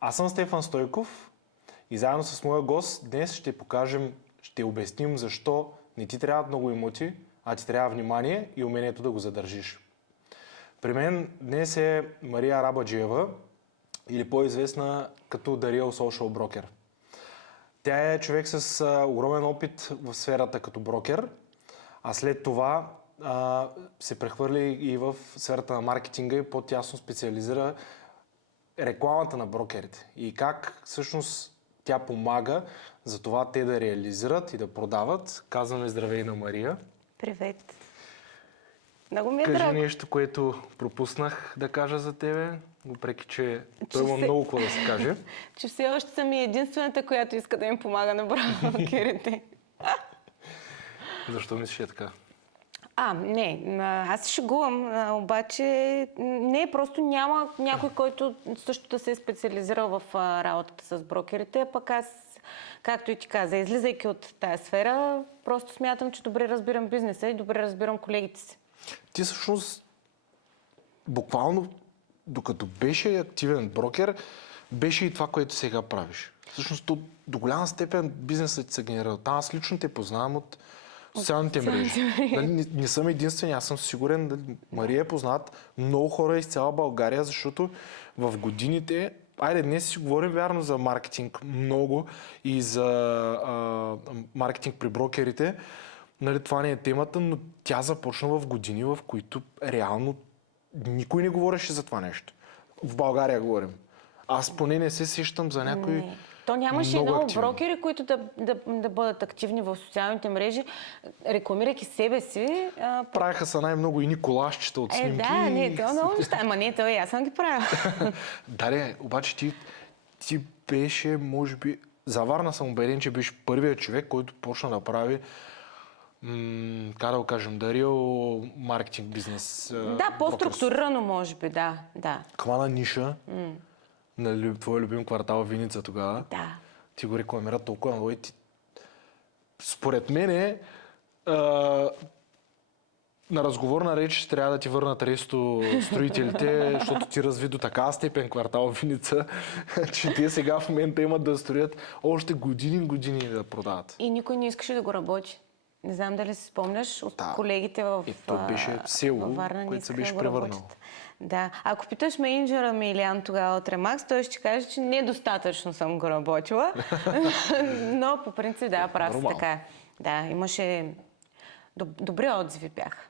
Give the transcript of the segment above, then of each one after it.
Аз съм Стефан Стойков и заедно с моя гост днес ще обясним защо не ти трябват много имоти, а ти трябва внимание и умението да го задържиш. При мен днес е Мария Арабаджиева, или по-известна като The Real Social Broker. Тя е човек с огромен опит в сферата като брокер, а след това се прехвърли и в сферата на маркетинга и по-тясно специализира рекламата на брокерите и как всъщност тя помага за това те да реализират и да продават. Казваме здравей на Мария. Привет! Много ми е Кажи драго. нещо, което пропуснах да кажа за тебе, въпреки че той има много какво да се каже. Че все още съм и единствената, която иска да им помага на брокерите. Защо мислиш е така? Не, аз се шегувам, обаче не, просто няма някой, който също да се е специализирал в работата с брокерите, пък аз, както и ти каза, излизайки от тая сфера, просто смятам, че добре разбирам бизнеса и добре разбирам колегите си. Ти всъщност буквално, докато беше активен брокер, беше и това, което сега правиш. Всъщност до голяма степен бизнесът ти се генерира. Аз лично те познавам от социалните мрежи. Не съм единствен, аз съм сигурен, Мария е познат много хора из цяла България, защото в годините, днес си говорим вярно за маркетинг много и за маркетинг при брокерите. Това не е темата, но тя започна в години, в които реално никой не говореше за това нещо. В България говорим. Аз поне не се сещам за някой. То нямаше много активен брокери, които да бъдат активни в социалните мрежи, рекламирайки себе си. Правиха са най-много и колажчета от снимки. Това много неща. Ама не, това и аз съм ги правила. Обаче ти беше, може би, за Варна съм убеден, че беше първият човек, който почна да прави как да го кажем, дарил маркетинг бизнес. По-структурирано, може би, да. Хвана ниша на твой любим квартал Виница тогава. Да. Ти го рекламира толкова много и според мен на разговорна реч трябва да ти върнат ресто строителите, защото ти разви до такава степен квартал Виница, че те сега в момента имат да строят още години да продават. И никой не искаше да го работи. Не знам дали си спомняш от колегите в то беше село, Варна, което се да беше превърнало. Да. Ако питаш менеджера ми Илян тогава от Ремакс, той ще каже, че недостатъчно съм го работила. Но по принцип, да, прав си, така е. Да, имаше добри отзиви бяха.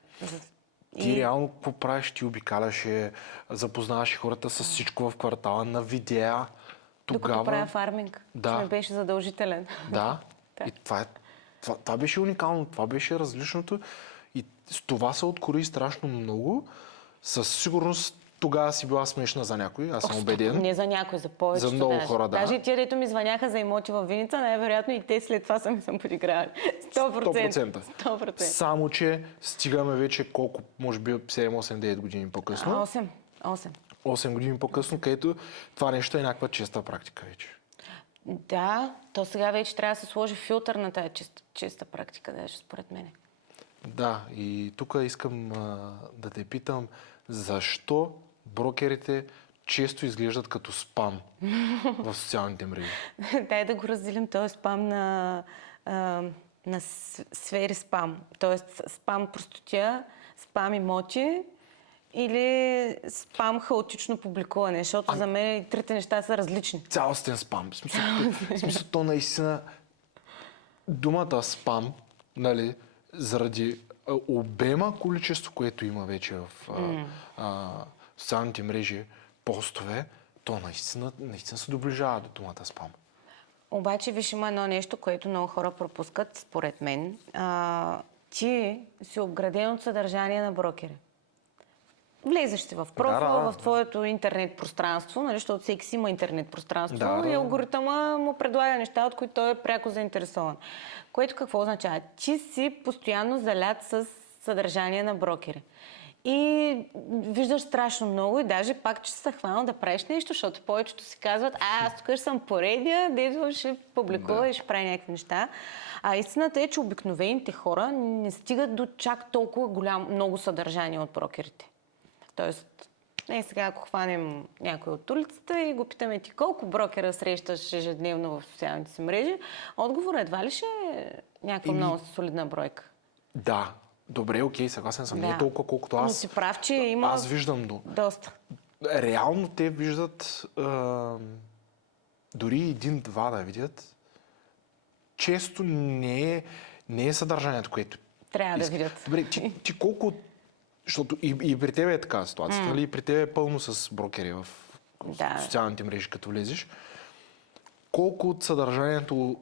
Ти реално какво правиш? Ти обикаляше, запознаваше хората с всичко в квартала на видеа. Докато правя фарминг, да. Че не беше задължителен. Да. И това беше уникално, това беше различното и с това се открои страшно много. Със сигурност тогава си била смешна за някой, аз съм убеден. Не за някой, за повечето. За много хора, да. Даже и тия, дето ми звъняха за имоти във Виница, най-вероятно и те след това съм подиграли. 100%. Само, че стигаме вече колко, може би 7-8-9 години по-късно. 8 години по-късно, където това нещо е някаква честа практика вече. Да, то сега вече трябва да се сложи филтър на тая чиста практика, даже според мен. Да, и тук искам да те питам, защо брокерите често изглеждат като спам в социалните мрежи? Дай да го разделим този спам на сфери спам. Тоест спам простотия, спам имоти или спам хаотично публикуване, защото за мен и трите неща са различни. Цялостен спам. В смисъл, то наистина думата спам, заради обема количество, което има вече в социалните мрежи, постове, то наистина се доближава до думата спам. Обаче виж, има едно нещо, което много хора пропускат, според мен. Ти си обграден от съдържание на брокери. Влезеш си в профила, в твоето интернет пространство, защото всеки си има интернет пространство и алгоритъма му предлага неща, от които той е пряко заинтересован. Което какво означава? Ти си постоянно залят с съдържание на брокери. И виждаш страшно много и даже пак, че се хванал да правиш нещо, защото повечето си казват, аз тук съм поредния, дето ще публикува и ще прави някакви неща. А истината е, че обикновените хора не стигат до чак толкова много съдържание от брокерите. Тоест, Не, сега ако хванем някой от улицата и го питаме ти колко брокера срещаш ежедневно в социалните си мрежи, отговорът едва ли ще е някаква много солидна бройка. Да, добре, окей, съгласен съм. Не Да. е толкова, колкото Но аз. си прав, че има Аз виждам доста. реално те виждат дори един-два да видят. Често не е съдържанието, което Трябва да иска. видят. Добре, ти колко... Защото и при тебе е така ситуацията, нали? И при тебе е пълно с брокери в Да. социалните мрежи, като влезеш. Колко от съдържанието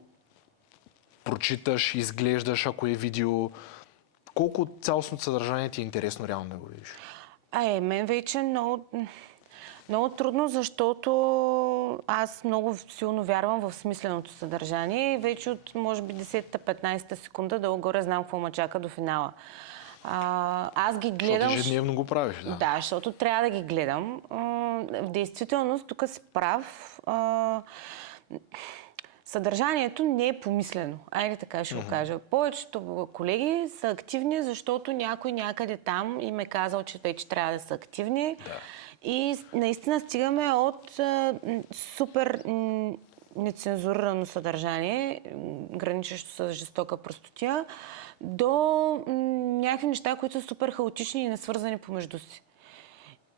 прочиташ, изглеждаш, ако е видео, колко от цялостното съдържание ти е интересно реално да го видиш? Мен вече много трудно, защото аз много силно вярвам в смисленото съдържание и вече от, може би, 10-15 секунда долу-горе знам какво ме чака до финала. Аз ги гледам... Защото ежедневно го правиш, да. Да, защото трябва да ги гледам. В действителност, тук си прав. Съдържанието не е помислено. Айде така ще го кажа. Повечето колеги са активни, защото някой някъде там им е казал, че вече трябва да са активни. Да. И наистина стигаме от супер нецензурирано съдържание, граничещо с жестока простотия, до някакви неща, които са супер хаотични и несвързани помежду си.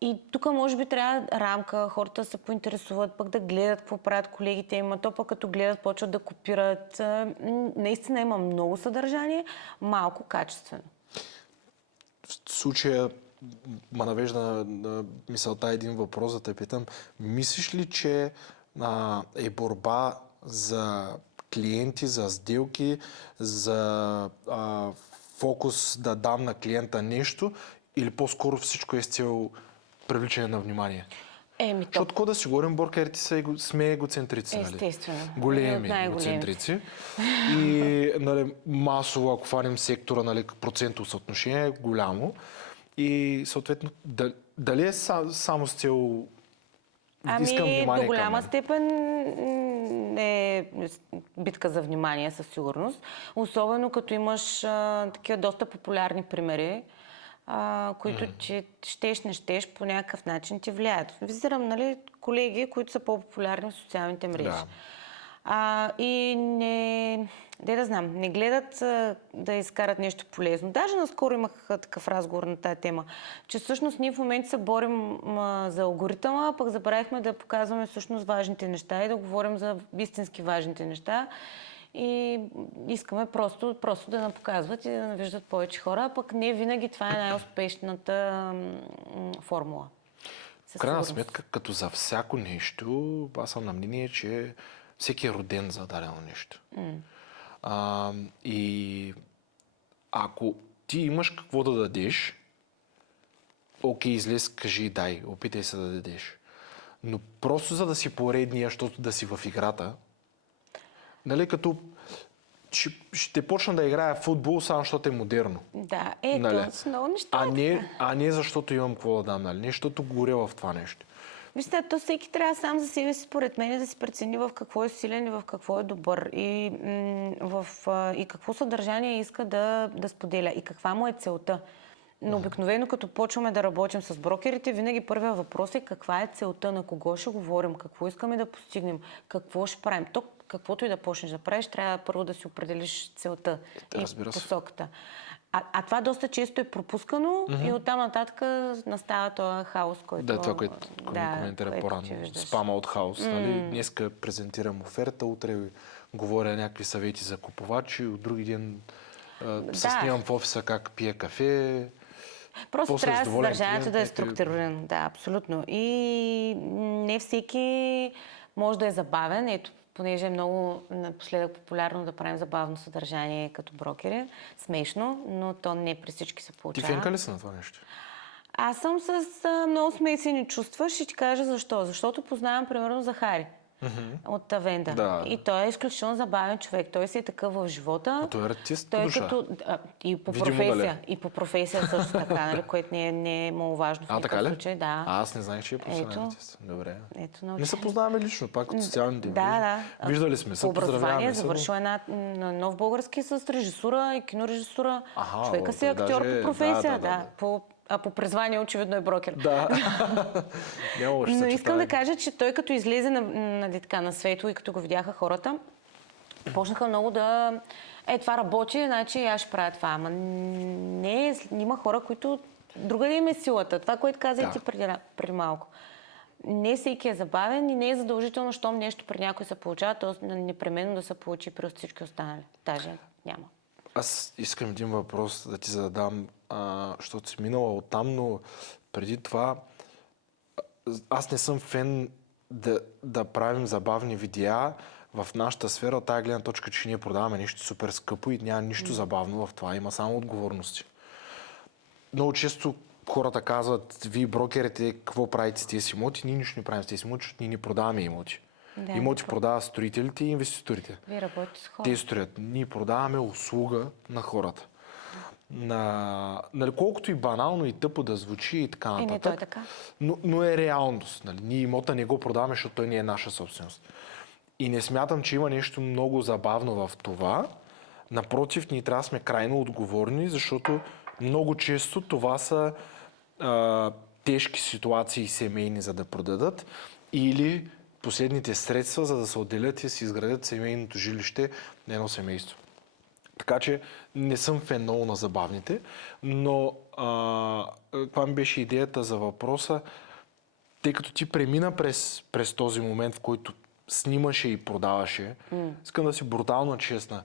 И тук може би трябва рамка, хората се поинтересуват, пък да гледат какво правят колегите им, а то пък като гледат, почват да копират. Наистина има много съдържание, малко качествено. В случая ме навежда на мисълта един въпрос, да те питам. Мислиш ли, че е борба за клиенти, за сделки, за фокус да дам на клиента нещо или по-скоро всичко е с цел привличане на внимание? Защото какво да си говорим, брокерите сме егоцентрици, нали? Естествено. Големи егоцентрици. И нали, масово, ако фанем сектора, нали, процентово съотношение е голямо. И съответно, дали е само с цел искам внимание до голяма към мен? степен е битка за внимание със сигурност. Особено като имаш такива доста популярни примери, които щеш, не щеш, по някакъв начин ти влияят. Визирам, нали, колеги, които са по-популярни в социалните мрежи. Да. И не гледат да изкарат нещо полезно. Даже наскоро имах такъв разговор на тази тема, че всъщност ние в момента се борим за алгоритъма, пък забравихме да показваме всъщност важните неща и да говорим за истински важните неща. И искаме просто да нам показват и да навиждат повече хора, а пък не винаги това е най-успешната формула. В крайна сметка, като за всяко нещо, аз съм на мнение, че всеки е роден за дадено нещо. И ако ти имаш какво да дадеш, окей, излез, кажи дай, опитай се да дадеш. Но просто за да си поредния, защото да си в играта, нали, като ще почна да играя в футбол, само защото е модерно. Да, нали? с много неща. А не защото имам какво да дам, нали? Не защото горя в това нещо. Вижте, то всеки трябва сам за себе си, според мен, да си прецени в какво е силен и в какво е добър. И какво съдържание иска да споделя. И каква му е целта. Но обикновено, като почваме да работим с брокерите, винаги първият въпрос е каква е целта, на кого ще говорим, какво искаме да постигнем, какво ще правим. То, каквото и да почнеш да правиш, трябва първо да си определиш целта и посоката. А това доста често е пропускано и оттам нататък настава този хаос, който... Да, това, което коментира по-рано. Спама от хаос. Нали? Днеска презентирам оферта, утре говоря някакви съвети за купувачи, от други ден се снимам в офиса как пия кафе. Просто трябва съдържанието да е структурирано. Да, абсолютно. И не всеки може да е забавен. Ето, понеже е много напоследък популярно да правим забавно съдържание като брокери. Смешно, но то не при всички се получава. Ти фенка ли си на това нещо? Аз съм с много смесени чувства. Ще ти кажа защо. Защото познавам примерно Захари от Тавенда. Да. И той е изключително забавен човек. Той си е такъв в живота. А той е артист по той душа. И по професия. И по професия също така, нали, което не е много важно в така ли? случай. Да. Аз не знаех, че е професионален артист. Добре. Ето, не се познаваме лично, пак от социалните мрежи. Да. Виждали сме се, по образование поздравяваме завършил нов български с режисура и кинорежисура. Човека си е даже актьор по професия. да. По а по призвание очевидно е брокер. Да. Няма лошо Но искам да съчетание. кажа, че той като излезе на светло и като го видяха хората, почнаха много да... това работи, значи аз ще правя това. Ама не, има хора, които... Друга да им е силата. Това, което каза и ти преди малко. Не всеки е забавен и не е задължително, щом нещо при някой се получава, то непременно да се получи при всички останали. Даже няма. Аз искам един въпрос да ти задам, защото си минала оттам, но преди това аз не съм фен да правим забавни видеа в нашата сфера от тази гледна точка, че ние продаваме нещо супер скъпо и няма нищо забавно в това. Има само отговорности. Много често хората казват, вие брокерите, какво правите с тези имоти? Ние нищо не правим с тези имоти, защото ние не продаваме имоти. Да, Имоти продават строителите и инвеститорите. Вие работите с хора. Те строят. Ние продаваме услуга на хората. Нали, колкото и банално и тъпо да звучи и така нататък. той е така. Но е реалност. Нали? Ние имота не го продаваме, защото той не е наша собственост. И не смятам, че има нещо много забавно в това. Напротив, ние трябва да сме крайно отговорни, защото много често това са тежки ситуации семейни, за да продадат, или последните средства, за да се отделят и си изградят семейното жилище на едно семейство. Така че не съм фен много на забавните, но каква ми беше идеята за въпроса, тъй като ти премина през този момент, в който снимаше и продаваше, искам да си брутално честна.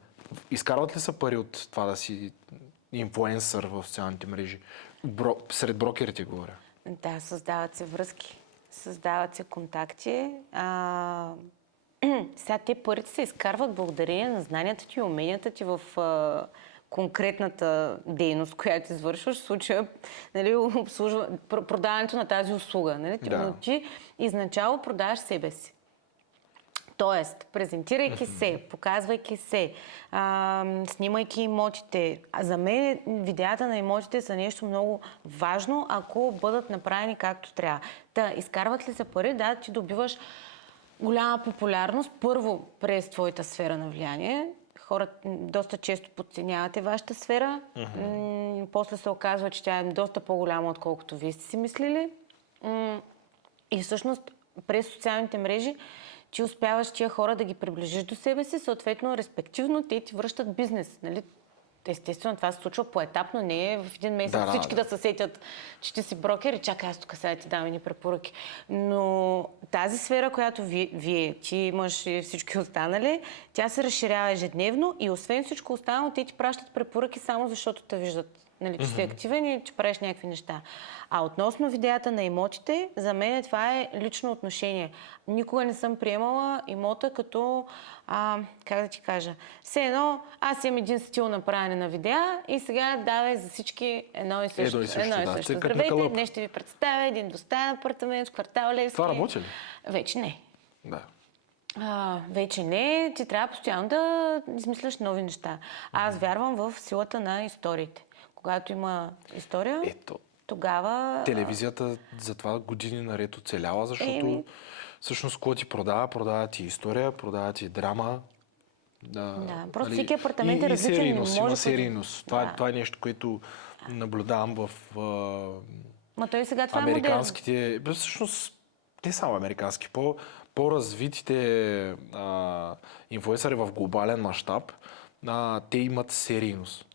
Изкарват ли са пари от това да си инфлуенсър в социалните мрежи? Сред брокерите говоря. Да, създават се връзки, създават се контакти. Сега те парите се изкарват благодарение на знанията ти и уменията ти в конкретната дейност, която извършваш, в случая, нали, продаването на тази услуга. Нали? Но ти изначало продаваш себе си. Тоест, презентирайки се, показвайки се, снимайки имотите. За мен видеята на имотите са нещо много важно, ако бъдат направени както трябва. Изкарват ли се пари? Да, ти добиваш голяма популярност. Първо, през твоята сфера на влияние. Хората доста често подценявате вашата сфера. После се оказва, че тя е доста по-голяма, отколкото вие сте си мислили. И всъщност, през социалните мрежи, ти успяваш тия хора да ги приближиш до себе си, съответно, респективно, те ти връщат бизнес. Нали? Естествено, това се случва поетапно, не е в един месец всички да се сетят, че ти си брокер и чакай, аз тук сега ти дам едни препоръки. Но тази сфера, която ти имаш и всички останали, тя се разширява ежедневно и освен всичко останало, те ти пращат препоръки само защото те виждат, нали, че си активен и че правиш някакви неща. А относно видеята на имотите, за мен това е лично отношение. Никога не съм приемала имота като, как да ти кажа, все едно, аз имам един стил на правене на видеа и сега давай за всички едно и също. Здравейте, днес ще ви представя един двустаен апартамент в квартал Левски. Това работи ли? Вече не. Да. Вече не. Ти трябва постоянно да измисляш нови неща. Аз вярвам в силата на историите. Когато има история, тогава... Телевизията за това години наред оцелява, защото всъщност какво ти продава ти история, продава ти драма. Просто всеки апартамент е различен. Серийност, има серийност. Това е нещо, което наблюдавам в той сега това американските... Всъщност, не само американски, по-развитите инфлуенсъри в глобален мащаб, те имат серийност.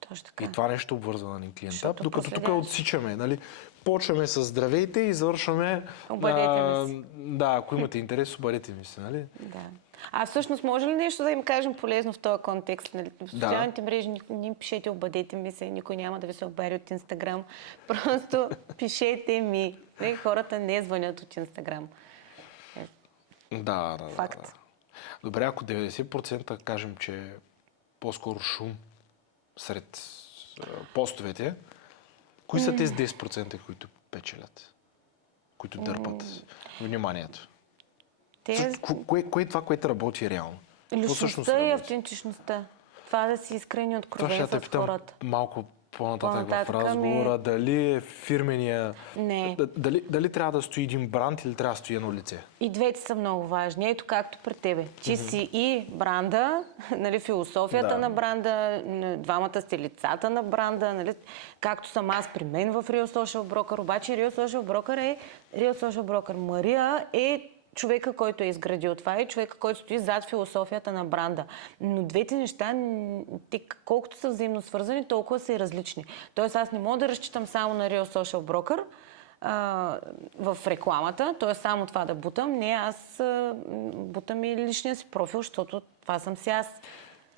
И това нещо обвързва на клиента. Докато тук отсичаме, нали? Почваме с здравейте и завършваме... Обадете ми се. Да, ако имате интерес, обадете ми се, нали? Да. Всъщност може ли нещо да им кажем полезно в този контекст? Нали? В социалните мрежи не пишете обадете ми се, никой няма да ви се обади от Инстаграм. Просто пишете ми. Хората не звънят от Инстаграм. Да. Факт. Добре, ако 90% кажем, че е по-скоро шум сред постовете, кои са тези 10%, които печелят? Които дърпат вниманието? Кое е това, което работи реално? Личността и автентичността. Това да си искрени, откровен с хората. Малко по-нататък в По-нататък разговора, дали е фирмения... Не. Дали трябва да стои един бранд или трябва да стои едно лице? И двете са много важни. Ето както пред тебе. Ти си и бранда, нали, философията Да. на бранда, двамата сте лицата на бранда, нали, както съм аз при мен в Real Social Broker. Обаче Real Social Broker е Real Social Broker. Мария е човека, който е изградил това и човека, който стои зад философията на бранда. Но двете неща, те колкото са взаимно свързани, толкова са и различни. Тоест аз не мога да разчитам само на Real Social Broker в рекламата, т.е. само това да бутам. Не, аз бутам и личния си профил, защото това съм си аз.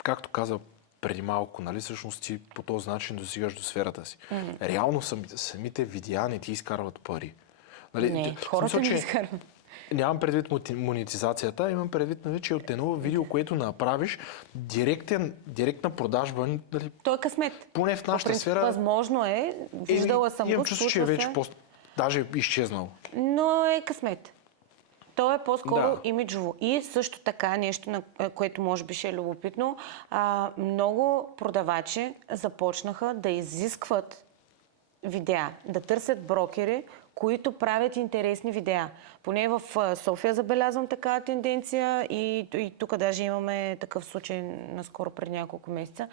Както каза преди малко, нали, всъщност ти по този начин достигаш до сферата си. Реално самите видеа не ти изкарват пари. Нали, Не, в хората смисъл, не че изкарват. Нямам предвид монетизацията, имам предвид, нали, че от едно видео, което направиш, директна продажба, нали, Той е късмет. поне в нашата принцип, сфера... възможно е, виждала съм имам го, чувство, че случва вече се, даже е изчезнал. но е късмет. То е по-скоро Да. имиджово. И също така, нещо, на което може би ще е любопитно, много продавачи започнаха да изискват видеа, да търсят брокери, които правят интересни видеа. Поне в София забелязвам такава тенденция и тук даже имаме такъв случай наскоро преди няколко месеца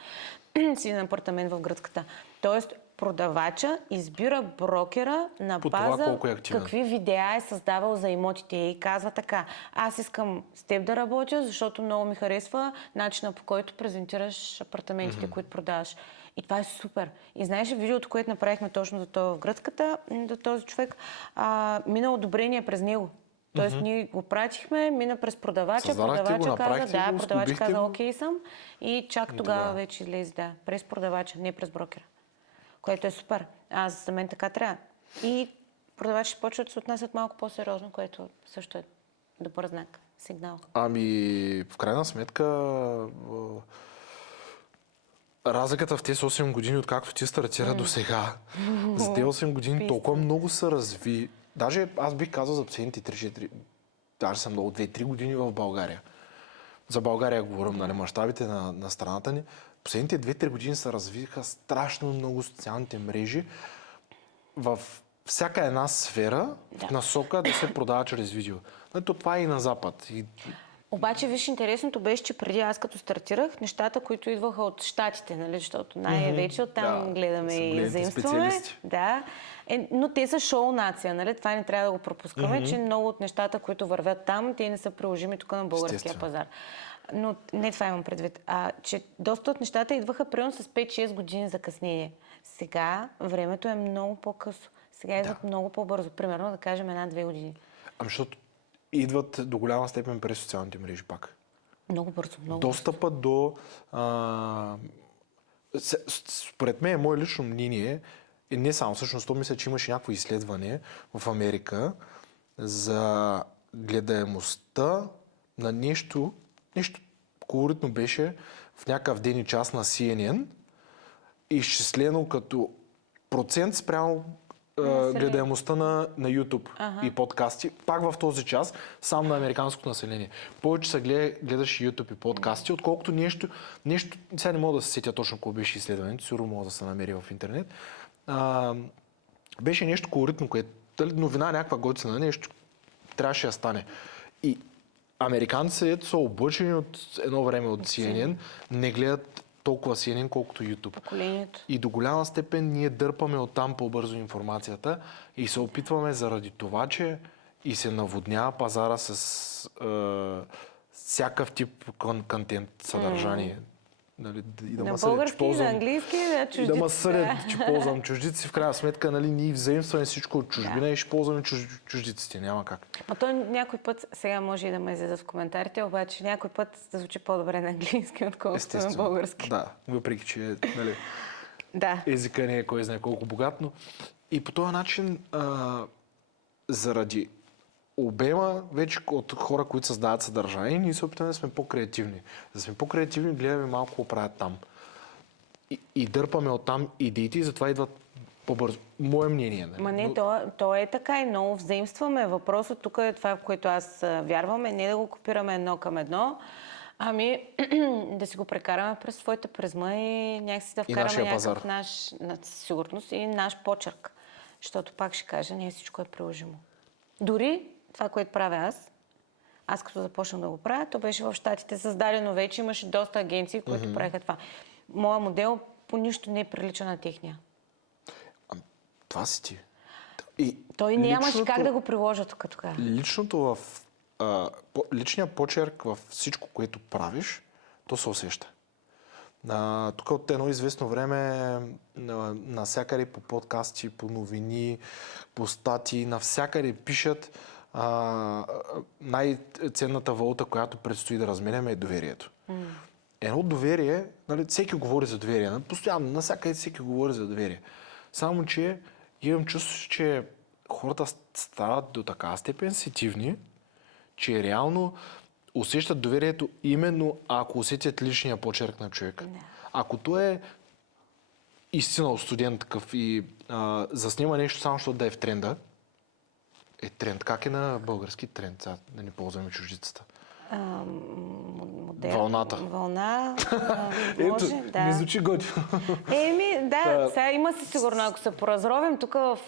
с един апартамент в гръцката. Тоест, продавача избира брокера на По това база колко е активен. какви видеа е създавал за имотите и казва така: аз искам с теб да работя, защото много ми харесва начина, по който презентираш апартаментите, които продаваш. И това е супер. И знаеш ли, видеото, което направихме точно за това в гръцката, за този човек, мина одобрение през него. Тоест ние го пратихме, мина през продавача, Създадахте го, продавача каза, направихте го, продавач сглобихте каза, го. окей съм. И чак И тогава тогава. вече излезе, да, през продавача, не през брокера. Което е супер. За мен така трябва. И продавачите почват да се отнасят малко по-сериозно, което също е добър знак, сигнал. Ами, в крайна сметка, разликата в тези 8 години, откакто ти стартира до сега, за тези 8 години толкова много се разви. Даже аз бих казал за последните 3-4, даже съм много 2-3 години в България. За България говорим, нали, мащабите на страната ни. Последните 2-3 години се развиха страшно много социалните мрежи в всяка една сфера в насока да се продава чрез видео. Но това е и на Запад. Обаче, виж, интересното беше, че преди аз като стартирах, нещата, които идваха от щатите, нали, защото най-вече оттам гледаме и заимстваме. Да. Но те са шоу нация, нали? Това не трябва да го пропускаме, че много от нещата, които вървят там, те не са приложими тук на българския пазар. Но не това имам предвид. Че доста от нещата идваха примерно с 5-6 години закъснение. Сега времето е много по-късо. Сега идват много по-бързо. Примерно, да кажем, 1-2 години. Ами защото идват до голяма степен през социалните мрежи пак. Много бързо, много Достъпа до... според мен, мое лично мнение, и не само, всъщност, то мисля, че имаше някакво изследване в Америка за гледаемостта на нещо колоритно беше в някакъв ден и час на CNN, изчислено като процент спрямо гледаемостта на YouTube и подкасти, пак в този час, само на американското население. Повече се гледаш YouTube и подкасти, отколкото нещо, сега не мога да се сетя точно какво беше изследването, сигурно мога да се намери в интернет. Беше нещо колоритно, което новина, някаква готина, нещо трябваше да стане. И американците са облъчени от едно време от CNN, не гледат толкова CNN, колкото YouTube. Поколението. И до голяма степен ние дърпаме оттам по-бързо информацията и се опитваме заради това, че и се наводнява пазара с всякакъв тип контент, съдържание. Нали, и да на ме съдят, български, че ползвам, на английски, на чуждици. и да ме съдят, че ползвам чуждици. В крайна сметка, нали, ние взаимстваме всичко от чужбина и ще ползваме чуждиците. Няма как. А то някой път, сега може и да ме излезе в коментарите, обаче някой път да звучи по-добре на английски, отколкото на български. Да, въпреки че нали, Да. езика не е кой знае колко богат, но и по този начин заради обема вече от хора, които създават съдържание, ние се опитваме да сме по-креативни. Да сме по-креативни, гледаме малко какво правят там. И дърпаме оттам идеите и затова идват по-бързо. Мое мнение. Нали? Ма не, то е така и много взаимстваме. Въпросът тук е това, в което аз вярвам, е не да го копираме едно към едно, Ами, да си го прекараме през своята призма и някакси да И вкараме нашия някакъв пазар. наш, сигурност и наш почерк. Защото пак ще кажа, не всичко е приложимо. Дори това, което правя аз като започнах да го правя, то беше в Щатите създадено вече, имаше доста агенции, които правиха това. Моя модел по нищо не прилича на техния. Това си ти. И Той нямаше как да го приложа тук. Личното в... личният почерк в всичко, което правиш, то се усеща. Тук от едно известно време навсякъде по подкасти, по новини, по статии, навсякъде пишат най-ценната валута, която предстои да разменяме е доверието. Едно доверие, нали, всеки говори за доверие, постоянно, навсякъде всеки говори за доверие. Само, че имам чувство, че хората стават до такава степен сетивни, че реално усещат доверието именно ако усетят личния почерк на човека. Да. Ако той е истинал студент такъв и заснима нещо само, защото да е в тренда, тренд. Как е на български тренд? Сега да не ползваме чуждицата. Вълната. Вълна. Ето, да. не звучи готино. Да, сега има си сигурно. Ако се поразровим тук в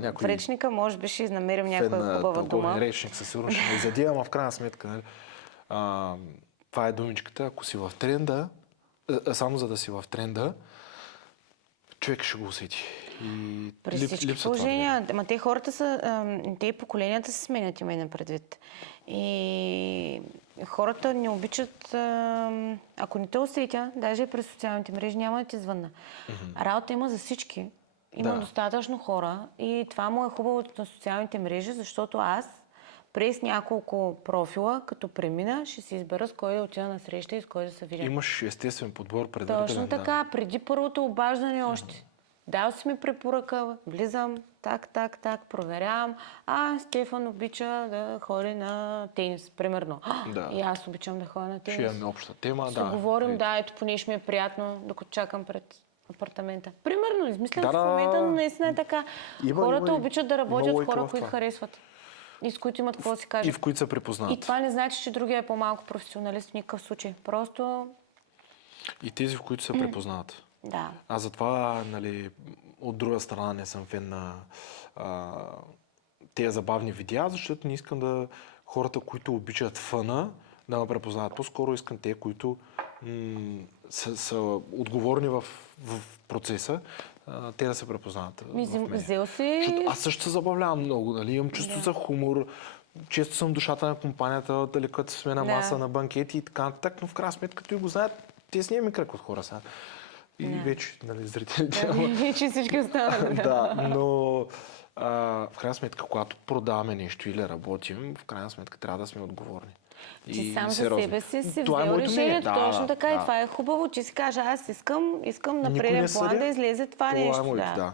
някой речника, може би ще намерим някоя хубава дума. Речник със сигурно ще ме задия, ама в крайна сметка, нали, това е думичката. Ако си в тренда, само за да си в тренда, човек ще го усети. И при всички положения, те хората са, те и поколенията се сменят, има и на предвид. И хората не обичат, ако не те усетя, даже и през социалните мрежи, няма да ти звънна. Работа има за всички. Има достатъчно хора и това му е хубавото на социалните мрежи, защото аз през няколко профила, като премина, ще си избера с кой да отида на среща и с кой да се видя. Имаш естествен подбор предварителен. Точно така, преди първото обаждане още. Дал си ми препоръка, влизам, так, проверявам. Стефан обича да ходи на тенис, примерно. И аз обичам да ходя на тенис. Ще имаме обща тема, Ще говорим, ето поне ще ми е приятно, докато чакам пред апартамента. Примерно, измислям в момента, но наистина е така. Хората обичат да работят с хора, които харесват. И с които имат какво да си кажат. И в които се препознават. И това не значи, че другия е по-малко професионалист в никакъв случай. Просто... И тези, в които се препознават. Да. Аз затова, нали, от друга страна не съм фен на тези забавни видеа, защото не искам да хората, които обичат фъна, да ме препознават. По-скоро искам те, които са отговорни в процеса, те да се препознават. Взел си... Защото аз също се забавлявам много, нали, имам чувство за хумор, често съм душата на компанията, дали като сме на маса, на банкети и така нататък, но в крайна сметка той го знаят тесния ми кръг от хора сега. И вече, нали, зрителите. Вече всички останали. Да, но в крайна сметка, когато продаваме нещо или работим, в крайна сметка трябва да сме отговорни. Ти сам за себе си взел решението, точно така. И това е хубаво, че си кажа, аз искам на преден план да излезе това нещо.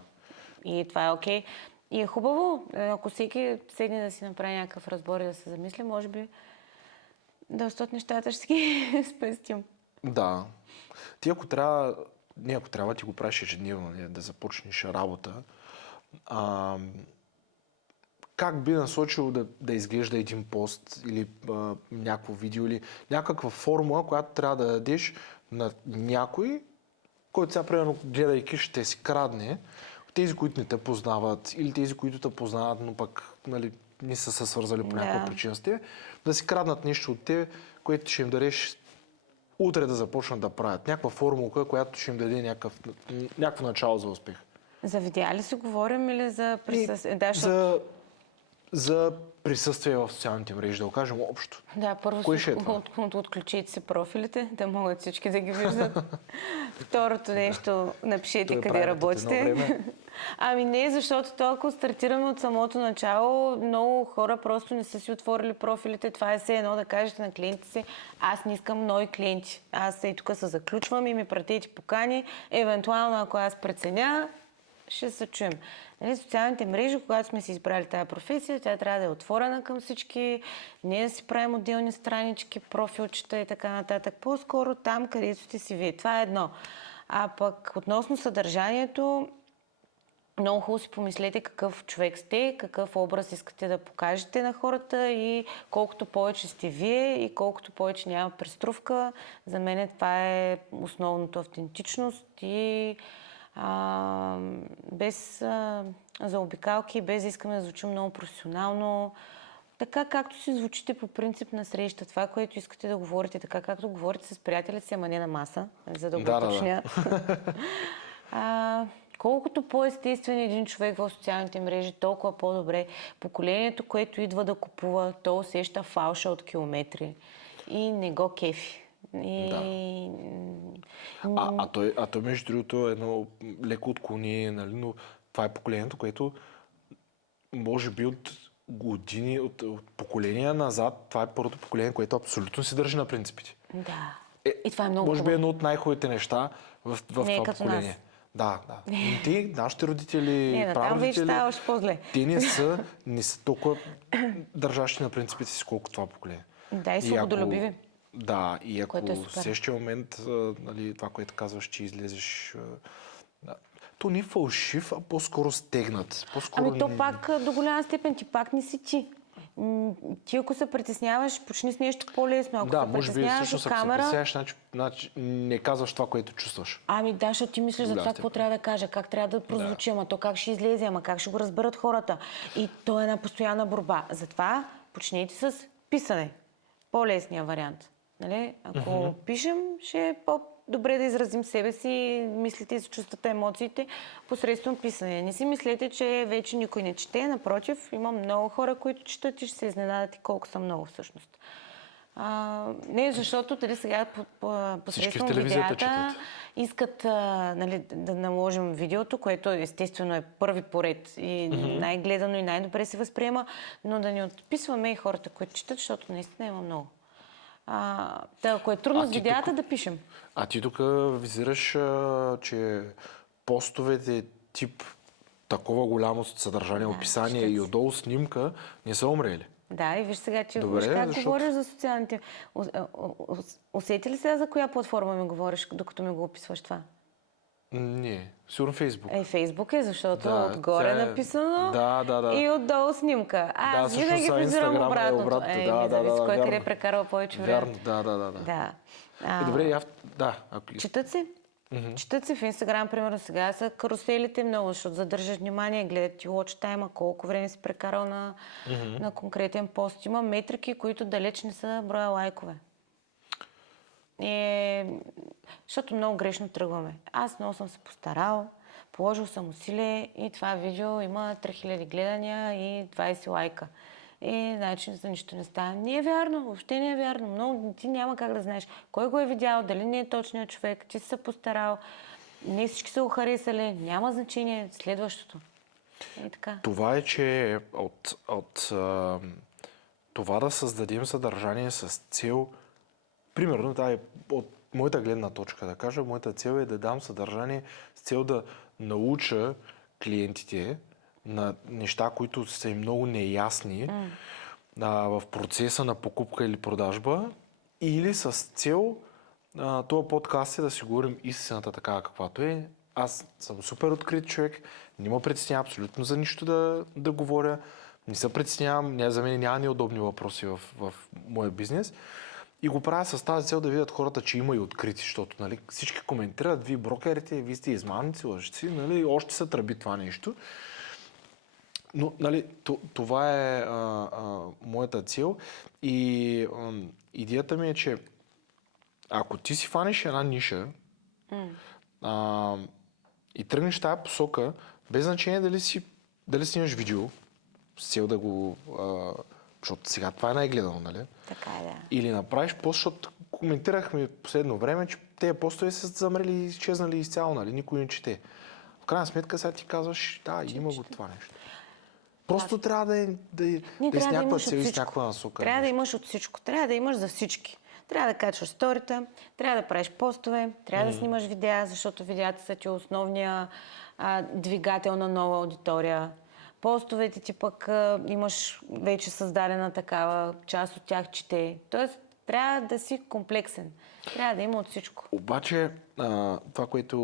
И това е окей. И е хубаво, ако всеки седне да си направи някакъв разбор и да се замисли, може би доста от нещата ще си ги спестим. Да. Ти ако трябва ти го правиш ежедневно, да започнеш работа, как би насочил да изглежда един пост или някакво видео или някаква формула, която трябва да дадеш на някой, който сега примерно гледайки ще си крадне, тези, които не те познават или тези, които те познават, но пък, нали, не са се свързали по някаква причина с теб, да си краднат нещо от теб, което ще им дадеш утре да започнат да правят. Някаква формулка, която ще им даде някакво начало за успех. За видеа ли си говорим или за присъствие? За присъствие в социалните мрежи, да го кажем общо. Да, първо отключите си профилите, да могат всички да ги виждат. Второто нещо, напишете къде работите. Ами не, защото толкова стартираме от самото начало, много хора просто не са си отворили профилите. Това е все едно да кажете на клиентите си, аз не искам нови клиенти. Аз и тук се заключвам и ми пратете покани. Евентуално, ако аз преценя, ще се чуем. Нали, социалните мрежи, когато сме си избрали тази професия, тя трябва да е отворена към всички, не да си правим отделни странички, профилчета и така нататък. По-скоро там, където сте си вие. Това е едно. А пък относно съдържанието, много хубаво си помислете какъв човек сте, какъв образ искате да покажете на хората и колкото повече сте вие и колкото повече няма преструвка, за мен това е основното автентичност и без заобикалки, без да искаме да звучим много професионално. Така както си звучите по принцип на среща, това, което искате да говорите, така както говорите с приятелите си, ама не на маса, за да го уточня. Колкото по-естествен е един човек в социалните мрежи, толкова по-добре. Поколението, което идва да купува, то усеща фалша от километри и не го кефи. Той между другото е едно леко отклонение, нали? Но това е поколението, което може би от години, от поколения назад, това е първото поколение, което абсолютно се държи на принципите. Да. И това е много може би едно от най-хубавите неща в това поколение. Нас. Да. Те, нашите родители, прародители, те не са толкова държащи на принципите си, колко това поколение. Да, и свободолюбиви. Да, и ако в следващия момент, нали, това, което казваш, че излезеш... То не е фалшив, а по-скоро стегнат. То пак до голяма степен ти пак не си ти. Ти ако се притесняваш, почни с нещо по-лесно. Ако се притесняваш от камера... Ако се притесняваш, значи не казваш това, което чувстваш. Защото ти мислиш за това, какво трябва да кажа, как трябва да прозвучи, ама то как ще излезе, ама как ще го разберат хората. И то е една постоянна борба. Затова почнете с писане. По-лесният вариант. Нали? Ако пишем, ще е по-добре да изразим себе си, мислите и чувствата, емоциите посредством писане. Не си мислете, че вече никой не чете. Напротив, има много хора, които четат и ще се изненадат и колко са много всъщност. Не, защото дали сега посредством видеята искат нали, да наложим видеото, което естествено е първи поред и най-гледано и най-добре се възприема, но да ни отписваме и хората, които четат, защото наистина има много. Ако е трудно с видеята, да пишем. А ти тук визираш, че постовете тип такова голямо съдържание, описание и отдолу снимка не са умрели. Да, и виж сега, че говориш за социалните... Усети ли сега за коя платформа ми говориш, докато ми го описваш това? Не, сигурно Фейсбук. Фейсбук е, защото отгоре е написано и отдолу снимка. Аз винаги визирам обратното. Зависи кой къде прекарва повече време. Верно, да. Добре, Четат се? Четат се в Инстаграм, примерно сега са каруселите много, защото задържаш внимание, гледат ти watch time, колко време си прекарал на конкретен пост. Има метрики, които далеч не са броя лайкове. Защото много грешно тръгваме. Аз много съм се постарал, положил съм усилие и това видео има 3000 гледания и 20 лайка. И значи за нищо не става. Не е вярно, въобще не е вярно. Много ти няма как да знаеш кой го е видял, дали не е точният човек, ти си се постарал, не всички са го харесали, няма значение следващото. И така. Това е, че от това да създадем съдържание с цел, примерно, от моята гледна точка да кажа, моята цел е да дам съдържание с цел да науча клиентите на неща, които са им много неясни в процеса на покупка или продажба, или с цел този подкаст е да си говорим истината такава каквато е. Аз съм супер открит човек, не ме притеснявам абсолютно за нищо да говоря, не се притеснявам, за мен няма неудобни въпроси в моя бизнес. И го правя с тази цел да видят хората, че има и открити, защото нали, всички коментират, вие брокерите, вие сте измамници, лъжци, нали, още се тръби това нещо. Но нали, това е моята цел и идеята ми е, че ако ти си фанеш една ниша и тръгнеш в тази посока, без значение дали снимаш видео, с цел да го... защото сега това е най-гледано, нали? Така е, да. Или направиш пост, защото коментирахме последно време, че тези постове са замрели и изчезнали изцяло, нали? Никой не чете. В крайна сметка сега ти казваш, има го това нещо. Просто трябва да е с някаква цел и с някаква насока. Трябва да имаш от всичко. Трябва да имаш за всички. Трябва да качваш сторита, трябва да правиш постове, трябва да снимаш видеа, защото видеята са ти основния двигател на нова аудитория. Постовете ти пък имаш вече създадена такава, част от тях чете. Тоест, трябва да си комплексен. Трябва да има от всичко. Обаче, това, което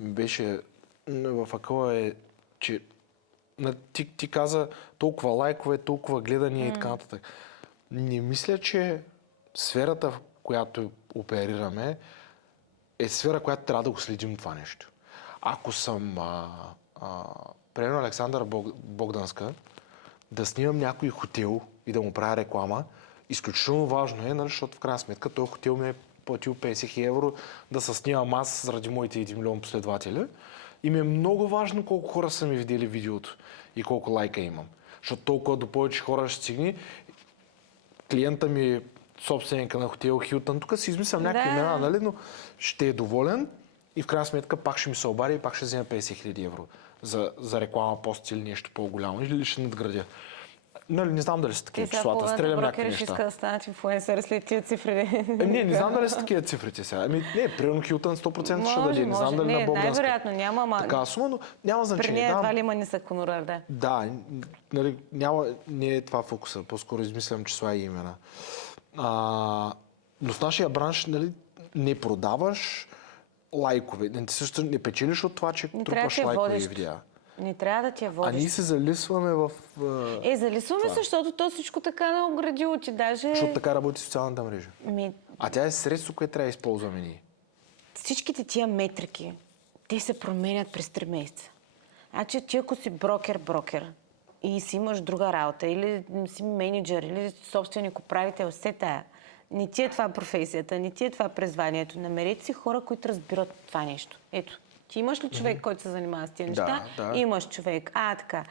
ми беше в акъла е, че ти каза толкова лайкове, толкова гледания и така нататък. Не мисля, че сферата, в която оперираме, е сфера, която трябва да го следим това нещо. Ако съм примерно Александър Богданска, да снимам някой хотел и да му правя реклама, изключително важно е, нали, защото в крайна сметка този хотел ми е платил 50 000 евро да се снимам аз заради моите 1 милион последователи. И ми е много важно колко хора са ми видели видеото и колко лайка имам. Защото толкова до повече хора ще стигне. Клиента ми е собственика на хотел Хилтън. Тук си измислям някакви имена, нали, но ще е доволен и в крайна сметка пак ще ми се обади и пак ще взема 50 000 евро за реклама, пост или нещо по-голямо. Или ще надградя. Нали, не знам дали са такива числата, стрелям някакви неща. Иска да станат инфлуенсър след тия цифри. Не знам дали са такива цифрите сега. Не, примерно Хилтън 100% ще даде. Не знам дали на Богданска. Най-вероятно няма, така сума, но няма значение. При нея едва ли има нисък хонорар, да. Да, нали, не е това фокуса. По-скоро измислям числа и имена. Но в нашия бранш, нали, не продаваш лайкове. Ти също не печелиш от това, че трупаш лайкове и видеа. Не трябва да ти я водиш. А ние се залисваме в... залисваме това. Защото то всичко така не оградило ти даже... Защото така работи социалната мрежа. А тя е средство, което трябва да използваме ние. Всичките тия метрики, те се променят през 3 месеца. Значи ти ако си брокер и си имаш друга работа, или си менеджер, или собственик, управител, все тая. Не ти е това професията, не ти е това призванието. Намерете си хора, които разбират това нещо. Ето. Ти имаш ли човек, който се занимава с тия неща? Да. Имаш човек. Така.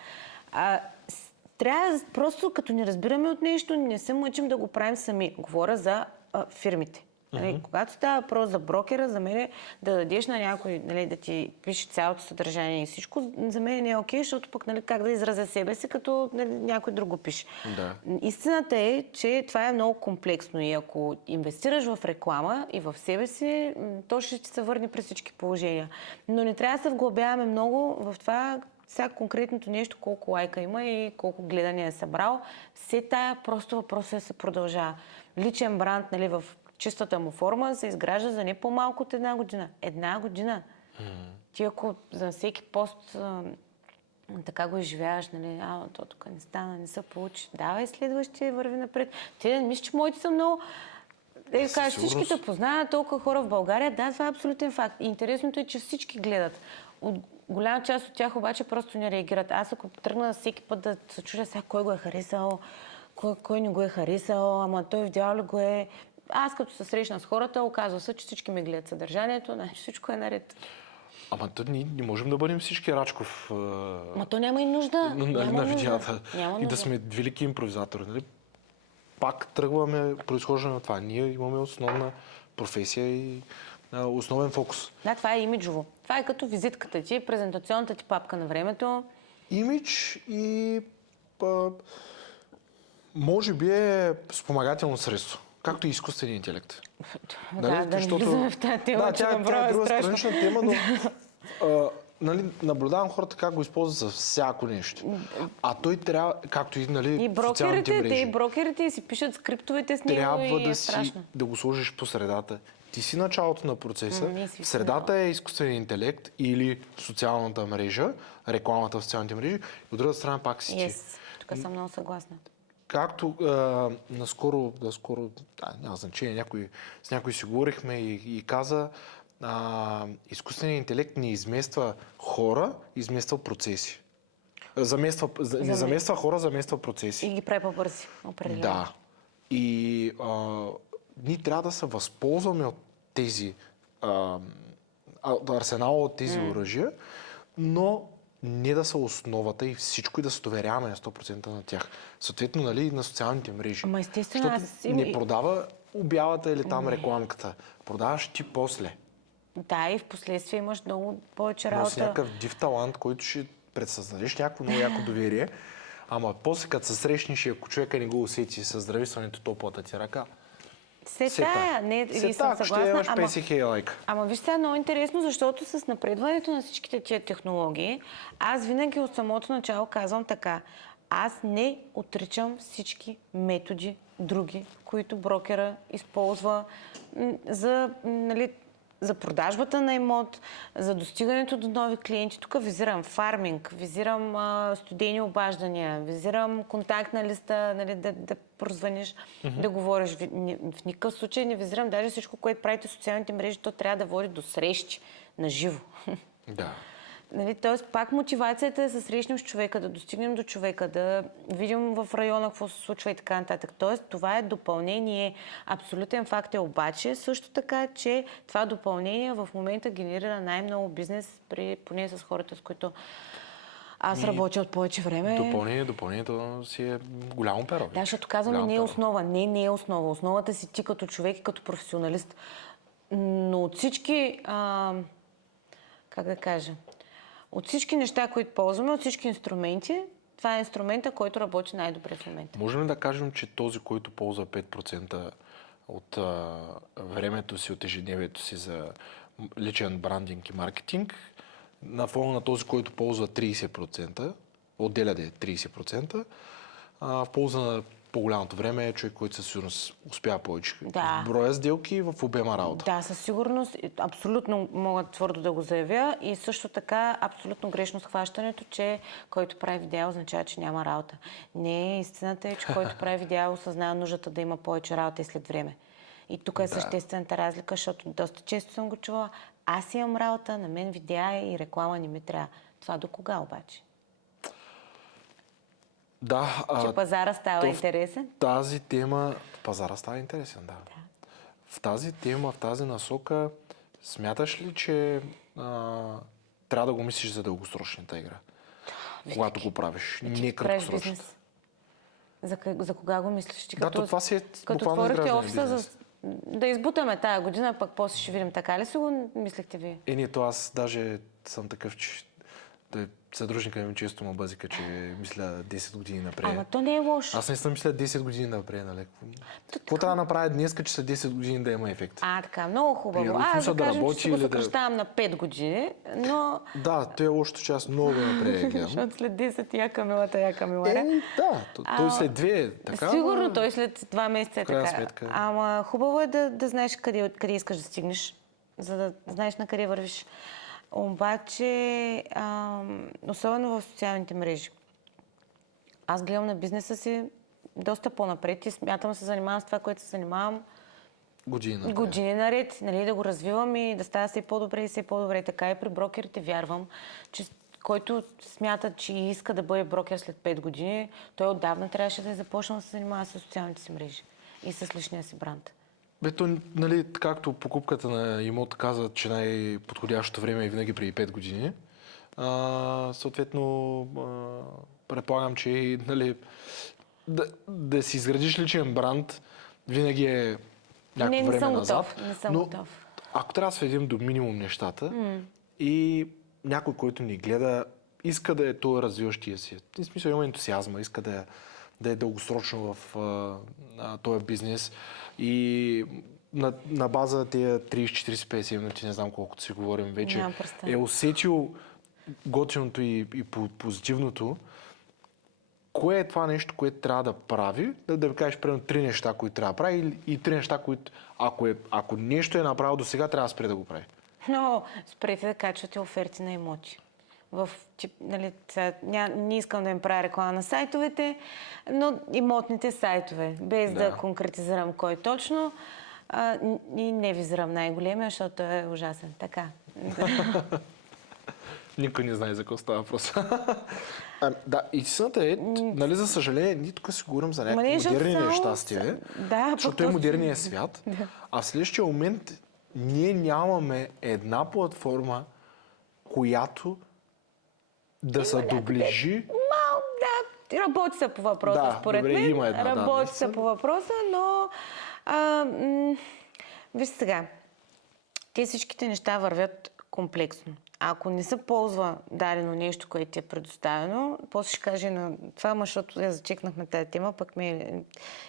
Трябва просто, като не разбираме от нещо, не се мъчим да го правим сами. Говоря за фирмите. Нали, когато става въпрос за брокера, за мен да дадеш на някой, нали, да ти пише цялото съдържание и всичко, за мен не е окей, защото пък нали, как да изразя себе си, като нали, някой друг го пише. Да. Истината е, че това е много комплексно и ако инвестираш в реклама и в себе си, то ще ти се върне при всички положения. Но не трябва да се вглъбяваме много в това, сега конкретното нещо, колко лайка има и колко гледания е събрал. Все тая просто въпросът е да се продължава. Личен бранд, нали, в чистата му форма се изгражда за не по-малко от 1 година. 1 година. Ти ако за всеки пост така го изживяваш, нали, то тук не стана, не се получи. Давай следващия, върви напред. Ти не мислиш, че моите са много... всички те познават, толкова хора в България. Да, това е абсолютен факт. И интересното е, че всички гледат. Голяма част от тях обаче просто не реагират. Аз ако тръгна всеки път да се чудя сега кой го е харесал, кой не го е харесал, ама той видял ли го е... Аз като се срещна с хората, оказва се, че всички ми гледат съдържанието, значи всичко е наред. Ама то ние не можем да бъдем всички Рачков. То няма и нужда. На видеята. И да сме велики импровизатори. Нали? Пак тръгваме, произхождаме от това. Ние имаме основна професия и основен фокус. Да, това е имиджово. Това е като визитката ти, презентационната ти папка на времето. Имидж и може би е спомагателно средство. Както и изкуственият интелект. Да, не влизаме в тази тема, че тя е друга странична тема, но нали, наблюдавам хората как го използват за всяко нещо. А той трябва, както и нали, социалните мрежи. И брокерите си пишат скриптовете с него трябва и е страшно. Да го сложиш по средата. Ти си началото на процеса. В средата е изкуственият интелект или социалната мрежа, рекламата в социалните мрежи. И от друга страна пак си ти. Тук съм много съгласна. Както наскоро, няма значение, с някой си говорихме и каза, изкуственият интелект не измества хора, измества процеси. Не замества хора, замества процеси. И ги прави по-бързи, определено. Да. И ние трябва да се възползваме от тези арсенала от тези оръжия, но не да са основата и всичко и да се доверяваме на 100% на тях. Съответно, нали, на социалните мрежи. Ама естествено, не продава обявата или там рекламката. Продаваш ти после. Да, и в последствие имаш много повече работа. С някакъв див талант, който ще предсъздадеш някакво много яко доверие. Ама после, като се срещнеш и ако човека не го усети с здрависването топлата ти ръка, съм съгласна, ще имаш 50 000 лайка. Ама виж сега, много интересно, защото с напредването на всичките тия технологии, аз винаги от самото начало казвам така. Аз не отричам всички методи, други, които брокера използва за за продажбата на имот, за достигането до нови клиенти. Тук визирам фарминг, визирам студени обаждания, визирам контактна листа, нали, да прозвъниш, да говориш. В никакъв случай не визирам даже всичко, което правите в социалните мрежи, то трябва да води до срещи на живо. Да. Нали, тоест, пак мотивацията е да се срещнем с човека, да достигнем до човека, да видим в района какво се случва и така нататък. Тоест, това е допълнение. Абсолютен факт е обаче също така, че това допълнение в момента генерира най-много бизнес, поне с хората, с които аз работя от повече време. Допълнението си е голямо перо. Да, защото казваме не е основа. Не е основа. Основата си ти като човек и като професионалист. Но от всички, как да кажа, от всички неща, които ползваме, от всички инструменти, това е инструмента, който работи най-добре в момента. Можем ли да кажем, че този, който ползва 5% от времето си, от ежедневието си за личен брандинг и маркетинг, на фона на този, който ползва 30%, отделя 30%, в полза на по-голямото време е човек, който със сигурност успява повече. Да. В броя сделки и в обема работа. Да, със сигурност. Абсолютно мога твърдо да го заявя. И също така абсолютно грешно схващането, че който прави видео означава, че няма работа. Не, истината е, че който прави видео осъзнава нуждата да има повече работа и след време. И тук е съществената разлика, защото доста често съм го чувала. Аз имам работа, на мен видеа и реклама не ми трябва. Това до кога обаче? Да, Че пазара става интересен? Тази тема... Пазара става интересен, да. В тази тема, в тази насока, смяташ ли, че трябва да го мислиш за дългосрочната игра? Когато го правиш, не краткосрочната. За кога го мислиш? Ти, Да, това си е като буквално отворихте изграждане офиса да избутаме тая година, пък после ще видим. Така ли си го мислехте вие? Не, то аз даже съм такъв, че съдружника ми често ме базика, че мисля 10 години напред. Ама то не е лошо. Аз наистина мисля 10 години напред, нали? Какво трябва да направя днес, че след 10 години да има ефект? Така, много хубаво. Аз да кажем, че си го съкръщавам на 5 години, но... Да, то е лошото, че аз много напред гледам. Защото след 10 я камилара. Да, той след 2 така. Сигурно той след 2 месеца е така. Сметка. Ама хубаво е да знаеш къде искаш да стигнеш, за да знаеш на къде вървиш. Обаче, особено в социалните мрежи, аз гледам на бизнеса си доста по-напред и смятам да се занимавам с това, което се занимавам години наред. Нали, да го развивам и да става все по-добре и все по-добре. Така и при брокерите вярвам, че който смята, че иска да бъде брокер след 5 години, той отдавна трябваше да е започнал да се занимава с социалните си мрежи и с личния си бранд. Ето, нали, както покупката на имот каза, че най-подходящото време е винаги преди 5 години. Съответно, предполагам, че нали, да си изградиш личен бранд винаги е някакво време назад. Не съм готов. Ако трябва да сведем до минимум нещата и някой, който ни гледа, иска да е този развиващия си. В смисъл има ентусиазма, иска да е дългосрочно в този бизнес и на база тия 30-40-50 минути, не знам колкото си говорим вече, е усетил готиното и позитивното. Кое е това нещо, което трябва да прави? Да ви кажеш, примерно, 3 неща, които трябва да прави и 3 неща, които ако нещо е направил до сега, трябва да спре да го прави. Но спрете да качвате оферти на имоти. Нали, не искам да им правя реклама на сайтовете, но имотните сайтове, без да конкретизирам кой точно. И не визирам най-големия, защото той е ужасен. Така. Никой не знае за какво става въпрос. Да, истината е, нали, за съжаление, ние тук си говорим за някакви модерни неща с тебе, защото е модерният свят, а в следващия момент ние нямаме една платформа, която да се доближи. Работи се по въпроса, според мен. Има една, работи се по въпроса, но виж сега, те всичките неща вървят комплексно. Ако не се ползва дадено нещо, което ти е предоставено, после ще кажа на това, защото я зачекнахме тази тема, пък ми е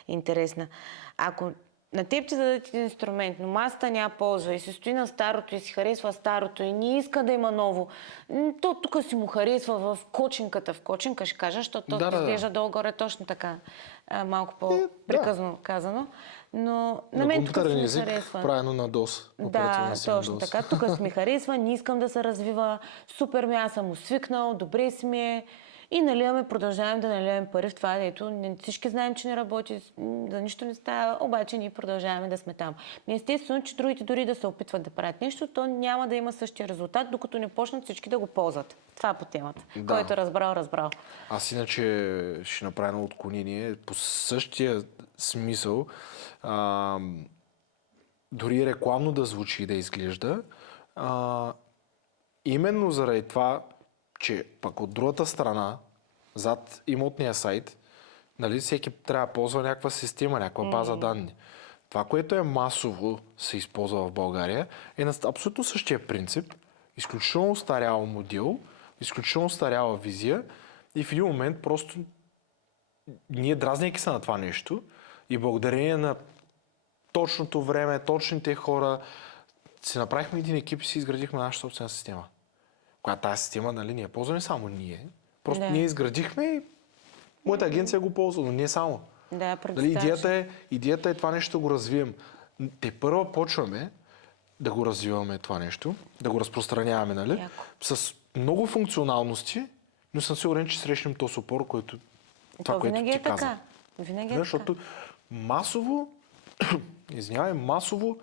интересна. Ако на теб ти дадат един инструмент, но масата няма ползва и се стои на старото и си харесва старото и не иска да има ново, то тук си му харесва в кочинката. В кочинка ще кажа, защото то изглежда долу-горе точно така, малко по-приказно казано. Но на На мен тук компютърен ми език, харесва. правено на DOS. Да, оперативна система точно DOS. така. Тук ми харесва, не искам да се развива. Супер ми, аз съм свикнал, добре си ми е. И наливаме, продължаваме да наливаме пари в това, дето всички знаем, че не работи, за нищо не става, обаче ние продължаваме да сме там. Естествено, че другите дори да се опитват да правят нещо, то няма да има същия резултат, докато не почнат всички да го ползват. Това е по темата. Да. Който е разбрал. Аз иначе ще направя едно отклонение по същия смисъл. Дори рекламно да звучи и да изглежда. Именно заради това, че пък от другата страна, зад имотния сайт, нали, всеки трябва да ползва някаква система, някаква база данни. Това, което е масово се използва в България, е на абсолютно същия принцип. Изключително устарял модел, изключително устаряла визия и в един момент просто ние, дразнейки се на това нещо и благодарение на точното време, точните хора, си направихме един екип и си изградихме нашата собствена система. Която тази система, нали, ние ползваме само ние. Просто ние изградихме и моята агенция го ползва, но не само. Да, Нали, идеята е това нещо да го развием. Те първо почваме да го развиваме това нещо, да го разпространяваме, нали? Яко. С много функционалности, но съм сигурен, че срещнем този опор, който това, което винаги ти е така. каза. Винаги е Защото масово, масово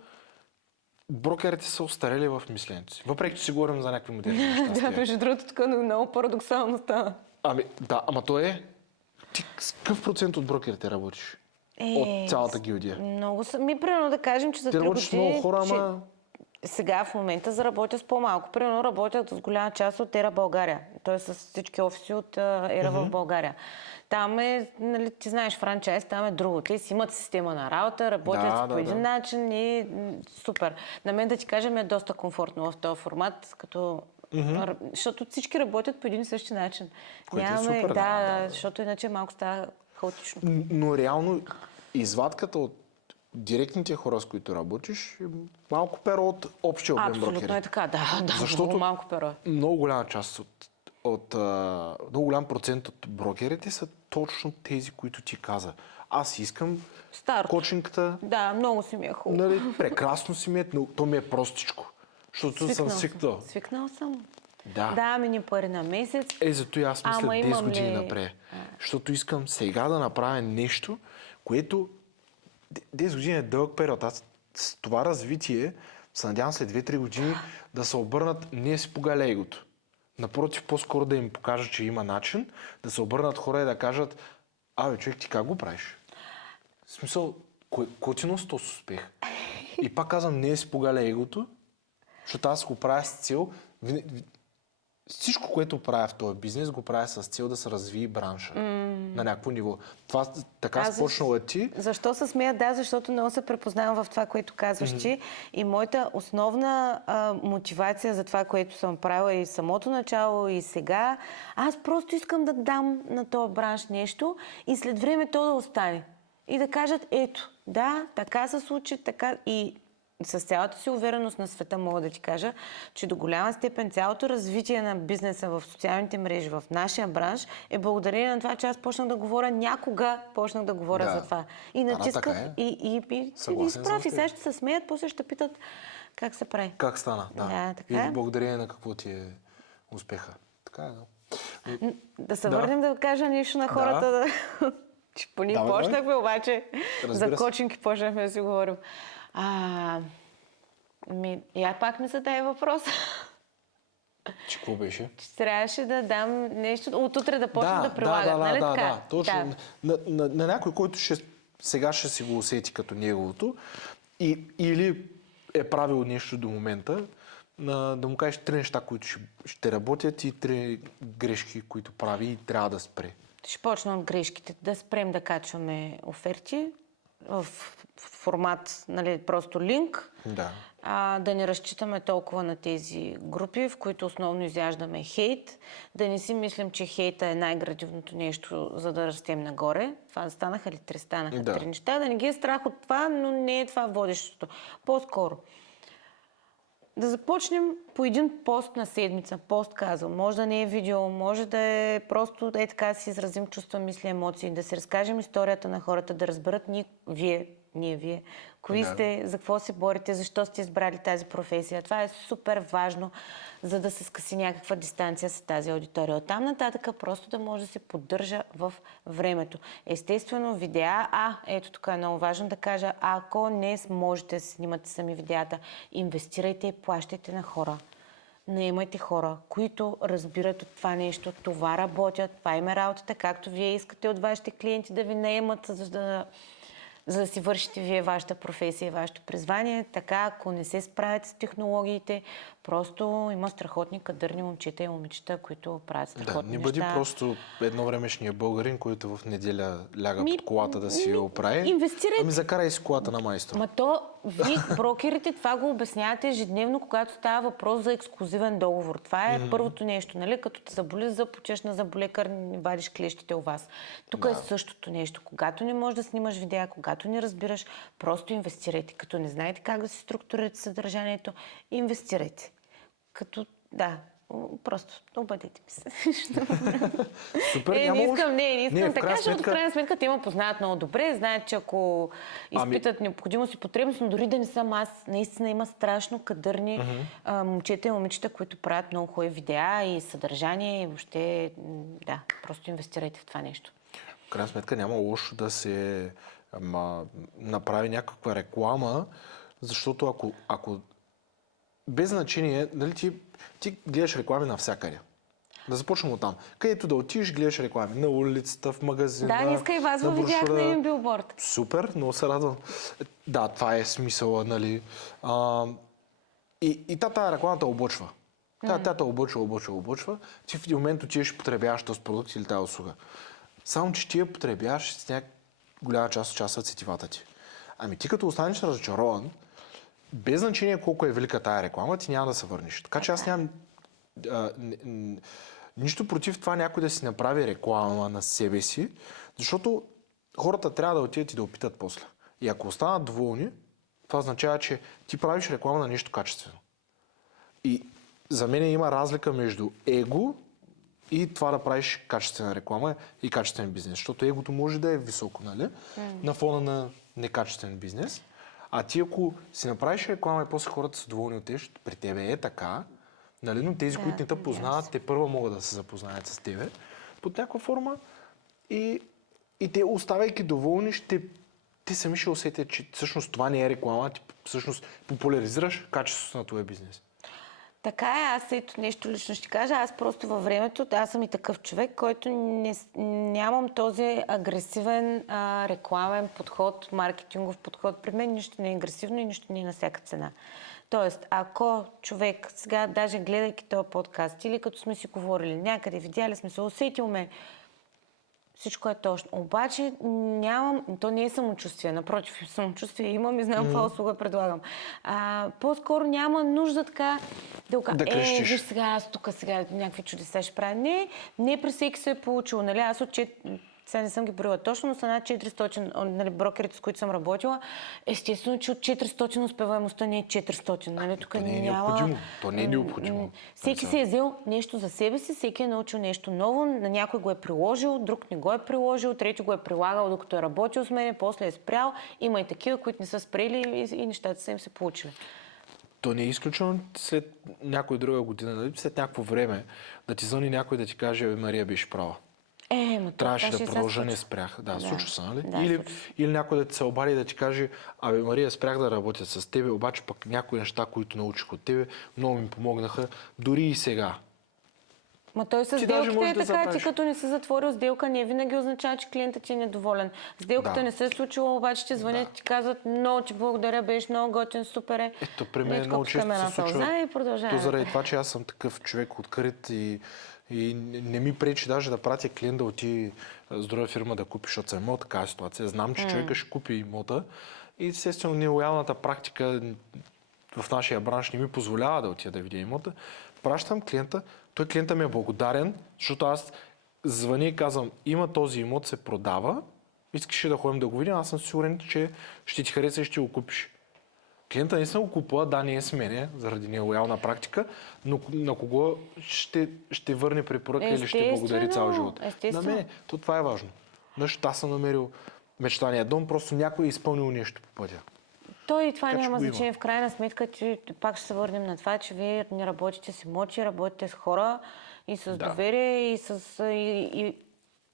брокерите са остарели в мисленето си. Въпреки, че си говорим за някакви модерни неща. Да, между другото, тук много парадоксално става. Ама то е. Ти с какъв процент от брокерите работиш? От цялата гилдия. Много са. Примерно да кажем, че за Ти 3 работиш с години... много хора, ама... Сега в момента заработя с по-малко. Примерно работят с голяма част от Ера България. Т.е. с всички офиси от Ера в България. Там е, нали, ти знаеш, франчайз, там е друго. Те си имат система на работа, работят по един начин и супер. На мен, да ти кажа, ми е доста комфортно в този формат, като... защото всички работят по един и същи начин. Което е супер, да. Защото иначе малко става хаотично. Но реално извадката от директните хора, с които работиш, е малко перо от общия обем брокери. Абсолютно е така, да. Защото много малко перо. Много голяма част много голям процент от брокерите са точно тези, които ти каза. Аз искам кочингата. Да, много си ми е хубаво. Нали, прекрасно си ми е, но то ми е простичко. Защото съм свикнал. Свикнал съм. Да. Да, ми ни пари на месец. Зато и аз мисля 10 години напред. Защото искам сега да направя нещо, което 10 години е дълъг период. Аз с това развитие се надявам след 2-3 години да се обърнат не си погаля егото. Напротив, по-скоро да им покажа, че има начин, да се обърнат хора и да кажат: човек, ти как го правиш? В смисъл, кой ти носи този успех? И пак казвам, не си погаля егото, защото аз го правя с цел. Всичко, което правя в този бизнес, го правя с цел да се развие бранша на някакво ниво. Това така започнала ти. Защо се смея? Да, защото много се препознавам в това, което казваш ти. И моята основна мотивация за това, което съм правила и в самото начало, и сега, аз просто искам да дам на този бранш нещо и след време то да остане. И да кажат: ето, да, така се случи, така и... С цялата си увереност на света мога да ти кажа, че до голяма степен цялото развитие на бизнеса в социалните мрежи, в нашия бранш, е благодарение на това, че аз почнах да говоря за това. И натисках и изправи. Сега ще се смеят, после ще питат как се прави. Как стана, да. Така и благодарение на какво ти е успеха. Така е, да. Да се върнем да кажа нещо на хората. Че поне почнахме, обаче за кочинг почнахме да си говорим. Я пак ми задай въпрос. Че какво беше? Че трябваше да дам нещо, от утре да почна да прилагат, нали така? Да, точно. На някой, който сега ще си го усети като неговото, или е правил нещо до момента, да му кажеш 3 неща, които ще работят, и 3 грешки, които прави и трябва да спре. Ще почна от грешките. Да спрем да качваме оферти в формат, нали, просто линк. Да. Да не разчитаме толкова на тези групи, в които основно изяждаме хейт. Да не си мислим, че хейта е най-градивното нещо, за да растем нагоре. Това станаха ли 3? Станаха 3 неща. Да не ги е страх от това, но не е това водещото. По-скоро. Да започнем по един пост на седмица. Пост, казвам. Може да не е видео, може да е просто така да си изразим чувства, мисли, емоции, да си разкажем историята на хората, да разберат вие, ние, вие. Кои Да. сте, за какво се борите, защо сте избрали тази професия. Това е супер важно, за да се скъси някаква дистанция с тази аудитория. Оттам нататък просто да може да се поддържа в времето. Естествено, видеа, ето тук е много важно да кажа, ако не можете да снимате сами видеята, инвестирайте и плащайте на хора. Наемайте хора, които разбират от това нещо, това работят, това им е работата, както вие искате от вашите клиенти да ви наемат, за да си вършите вие вашата професия и вашето призвание. Така, ако не се справят с технологиите, просто има страхотни кадърни момчета и момичета, които правят страхотни не неща. бъди просто едно времешния българин, който в неделя ляга под колата да си я оправи. Инвестирайте. Закарай си колата на майстор. Ма то, вие, брокерите, това го обяснявате ежедневно, когато става въпрос за ексклузивен договор. Това е първото нещо, нали? Като те заболи зъб, почеш на зъболекар, не вадиш клещите у вас. Тук е същото нещо. Когато не можеш да снимаш видеа, когато не разбираш, просто инвестирайте. Като не знаете как да се структурирате съдържанието, инвестирайте. Просто обадете ми се. Супер, не искам така, защото в крайна сметка те ме познават много добре. Знаят, че ако изпитат необходимост и потребност, но дори да не съм аз, наистина има страшно кадърни момчета и момичета, които правят много хубави видеа и съдържание и въобще, просто инвестирайте в това нещо. В крайна сметка няма лошо да се направи някаква реклама, защото ако без значение, нали, ти гледаш реклами навсякъде. Да започнем от там. Където да отидеш, гледаш реклами. На улицата, в магазина. Да, днеска и вас го видях на един билборд. Супер, много се радвам. Да, това е смисъла, нали. И тази реклама те облъчва. Тя те облъчва. Ти в един момент отидеш и потребяваш този продукт или тази услуга. Само, че ти я потребяваш с някаква голяма част от часа сетивата ти. Ами ти като останеш разочарован, без значение колко е велика тая реклама, ти няма да се върнеш. Така че аз нямам нищо против това някой да си направи реклама на себе си, защото хората трябва да отидат и да опитат после. И ако останат доволни, това означава, че ти правиш реклама на нещо качествено. И за мен има разлика между его и това да правиш качествена реклама и качествен бизнес. Защото егото може да е високо, нали? На фона на некачествен бизнес. А ти ако си направиш реклама и после хората са доволни от теб, при тебе е така, нали? Но тези, които не те познават, те първо могат да се запознаят с тебе под някаква форма и те, оставайки доволни, те сами ще усетят, че всъщност това не е реклама, ти всъщност популяризираш качеството на твоя бизнес. Така е, аз ето нещо лично ще кажа. Аз просто във времето, аз съм и такъв човек, който нямам този агресивен рекламен подход, маркетингов подход. При мен нищо не е агресивно и нищо не е на всяка цена. Тоест, ако човек, сега даже гледайки този подкаст или като сме си говорили някъде, видяли сме се, усетил ме, всичко е точно. Обаче то не е самочувствие, напротив, самочувствие имам и знам каква услуга предлагам. По-скоро няма нужда така да крещиш. виж сега, аз тук сега някакви чудеса ще правя. Не при всеки се е получило. Нали? Аз сега не съм ги броила точно, но са над 400, нали, брокерите, с които съм работила. Естествено, че от 400 успеваемостта не е 400. Нали? Тук То не е необходимо. То не е необходимо. Всеки си е взел нещо за себе си, всеки е научил нещо ново, на някой го е приложил, друг не го е приложил, трети го е прилагал, докато е работил с мен, после е спрял. Има и такива, които не са спрели и нещата са им се получили. То не е изключено след някоя друга година, нали? След някакво време, да ти звъни някой да ти каже, Мария беше права. Трябваше да продължа, не спрях. Случва се, нали? Или някой да ти се обади и да ти каже, Мария, спрях да работя с тебе, обаче пък някои неща, които научих от тебе, много ми помогнаха, дори и сега. Ма той с сделките е така, ти като не си затворил сделка, не винаги означава, че клиентът ти е недоволен. Сделката не се е случила, обаче ти звънят и ти казват, много ти благодаря, беше много готин, супер е. Ето, при мен много често се случва. То заради това, че аз съм такъв човек открит и не ми пречи даже да пратя клиент да отиде с друга фирма да купи, защото съм имал такава ситуация. Знам, че човека ще купи имота и естествено нелоялната практика в нашия бранш не ми позволява да отида да видя имота. Пращам клиента, той клиента ми е благодарен, защото аз звъня и казвам, има този имот, се продава, искаш да ходим да го видим, аз съм сигурен, че ще ти хареса и ще го купиш. Клиента не го купува, не е с мене, заради нелоялна практика, но на кого ще върне препоръка или ще благодари цял живот? На мене. Това е важно. Защото аз съм намерил мечтания дом, просто някой е изпълнил нещо по пътя. Той и това Така че няма го има. значение. В крайна сметка, че пак ще се върнем на това, че вие не работите с имоти, работите с хора и с Да. доверие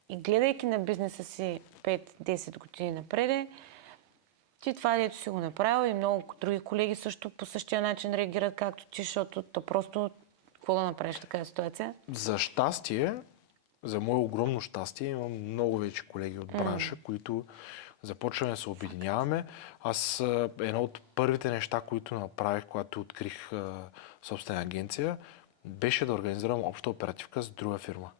и гледайки на бизнеса си 5-10 години напред, ти това, дето си го направил и много други колеги също по същия начин реагират както ти, защото то просто какво да направиш в такава ситуация? За щастие, за мое огромно щастие, имам много вече колеги от бранша, които започваме да се обединяваме. Аз едно от първите неща, които направих, когато открих собствена агенция, беше да организирам обща оперативка с друга фирма.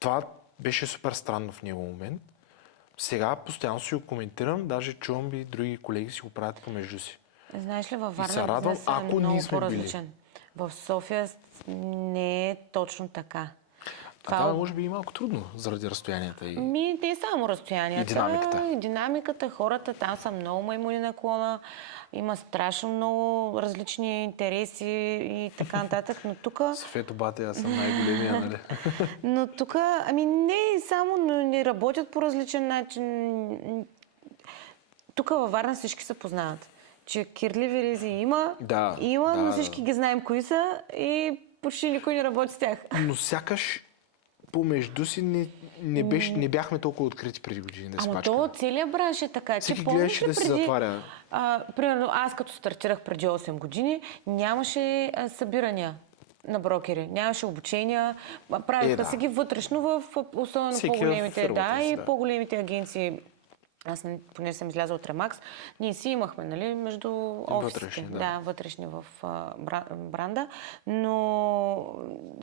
Това беше супер странно в него момент. Сега постоянно си го коментирам, даже чувам и други колеги си го правят помежду си. Знаеш ли, във се Варна радвам, бизнесът е ако ние много сме били. по-различен. В София не е точно така. Това е, може би и малко трудно, заради разстоянията и... Не само разстоянията. И динамиката. И динамиката, хората там са много маймуни наклона, има страшно много различни интереси и така нататък, но тук... Софето бате, аз съм най-големия, нали? Но тук, не само, но не работят по различен начин. Тук във Варна всички се познават. Че кирливи ризи има, но всички ги знаем кои са и почти никой не работи с тях. Но сякаш помежду си не бяхме толкова открити преди години да се Ама пачкаме. то целият бранш е така. Всеки Помниш гледаше ли да се преди, затваря. примерно аз като стартирах преди 8 години, нямаше събирания на брокери. Нямаше обучения. Правиха се ги вътрешно особено Всеки по-големите, в фирмата си, и да. по-големите агенции. Аз, понеже съм излязла от Ремакс, ние си имахме, нали, между офисите. Вътрешни, да. Вътрешни в бранда. Но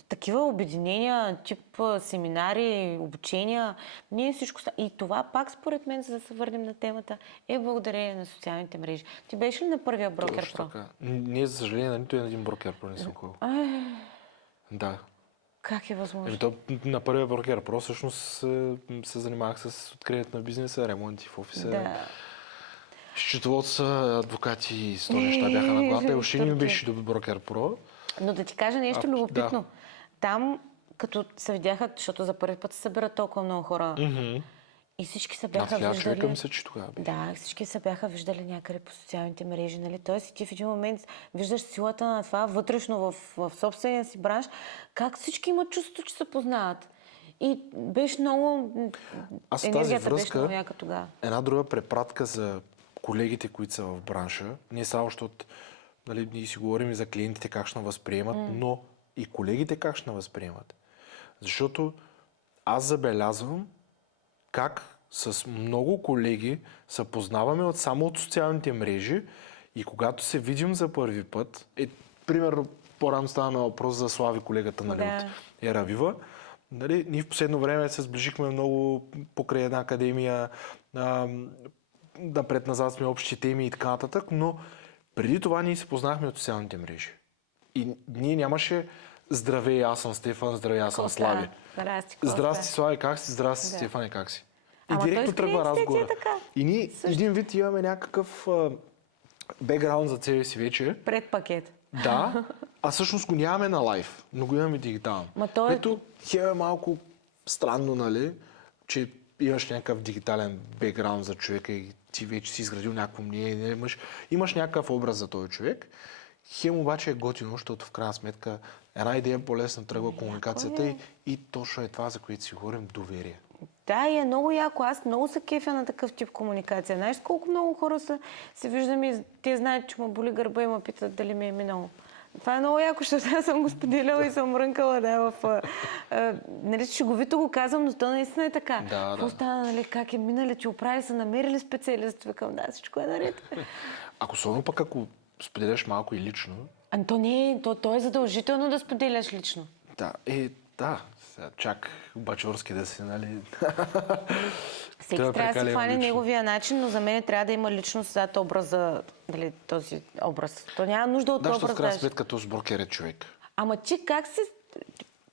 такива обединения, тип семинари, обучения, ние всичко... И това пак, според мен, за да се върнем на темата, е благодарение на социалните мрежи. Ти беше ли на първия Брокер Точно Про? така. Ние, за съжаление, на нито един брокер Про не съм ходил. Да. Как е възможно? То, на първия брокер Про всъщност се занимавах с откриването на бизнеса, ремонти в офиса. Да. Счетоводца, адвокати и 100 неща бяха на главата. И още не ми беше до брокер Про. Но да ти кажа нещо любопитно. Да. Там, като се видяха, защото за първи път се събират толкова много хора, и всички се бяха Над 1000 човека виждали... мисля, че тогава беше. Да, всички се бяха виждали някъде по социалните мрежи, нали? Тоест и ти в един момент виждаш силата на това вътрешно в собствения си бранш, как всички имат чувство, че се познават. И беше много... Аз в тази енергията беше връзка, много яка тогава. една друга препратка за колегите, които са в бранша, не само защото нали, ние си говорим и за клиентите как ще възприемат, но и колегите как ще възприемат. Защото аз забелязвам как с много колеги се познаваме само от социалните мрежи и когато се видим за първи път, примерно по-рано стана въпрос за Слави, колегата нали, от Еравива, нали, ние в последно време се сближихме много покрай една академия, напред-назад сме общи теми и така нататък, но преди това ние се познахме от социалните мрежи. И ние нямаше здравей, аз съм Стефан, здравей, аз съм Слави. Здрасти, Слави, как си? Здрасти, Стефане, как си? И директно тръгва разговора. И ние един вид имаме някакъв бекграунд за себе си вече. Предпакет. Да, а всъщност го нямаме на лайв, но го имаме дигитално. Което е малко странно, нали, че имаш някакъв дигитален бекграунд за човека и ти вече си изградил някакво мнение, имаш някакъв образ за този човек. Хем обаче е готино, защото в крайна сметка една идея по-лесно тръгва комуникацията и точно е това, за което си говорим, доверие. Да, и е много яко. Аз много се кефя на такъв тип комуникация. Знаеш колко много хора се виждам и те знаят, че му боли гърба и ме питат дали ми е минало. Това е много яко, защото аз съм го споделяла и съм мрънкала, нали, шеговито го казвам, но то наистина е така. Какво стана, нали, как е минали, че оправили са, намерили специалист, викам, да, всичко е наред. Особено пък ако споделяш малко и лично. То не е, то е задължително да споделяш лично. Да, да. Чак бачорски да си, нали? Всеки трябва да си хване неговия начин, но за мен трябва да има личност зад образа, нали, този образ. То няма нужда от образ. Да, в крайна сметка този брокер е човек. Ама ти как се...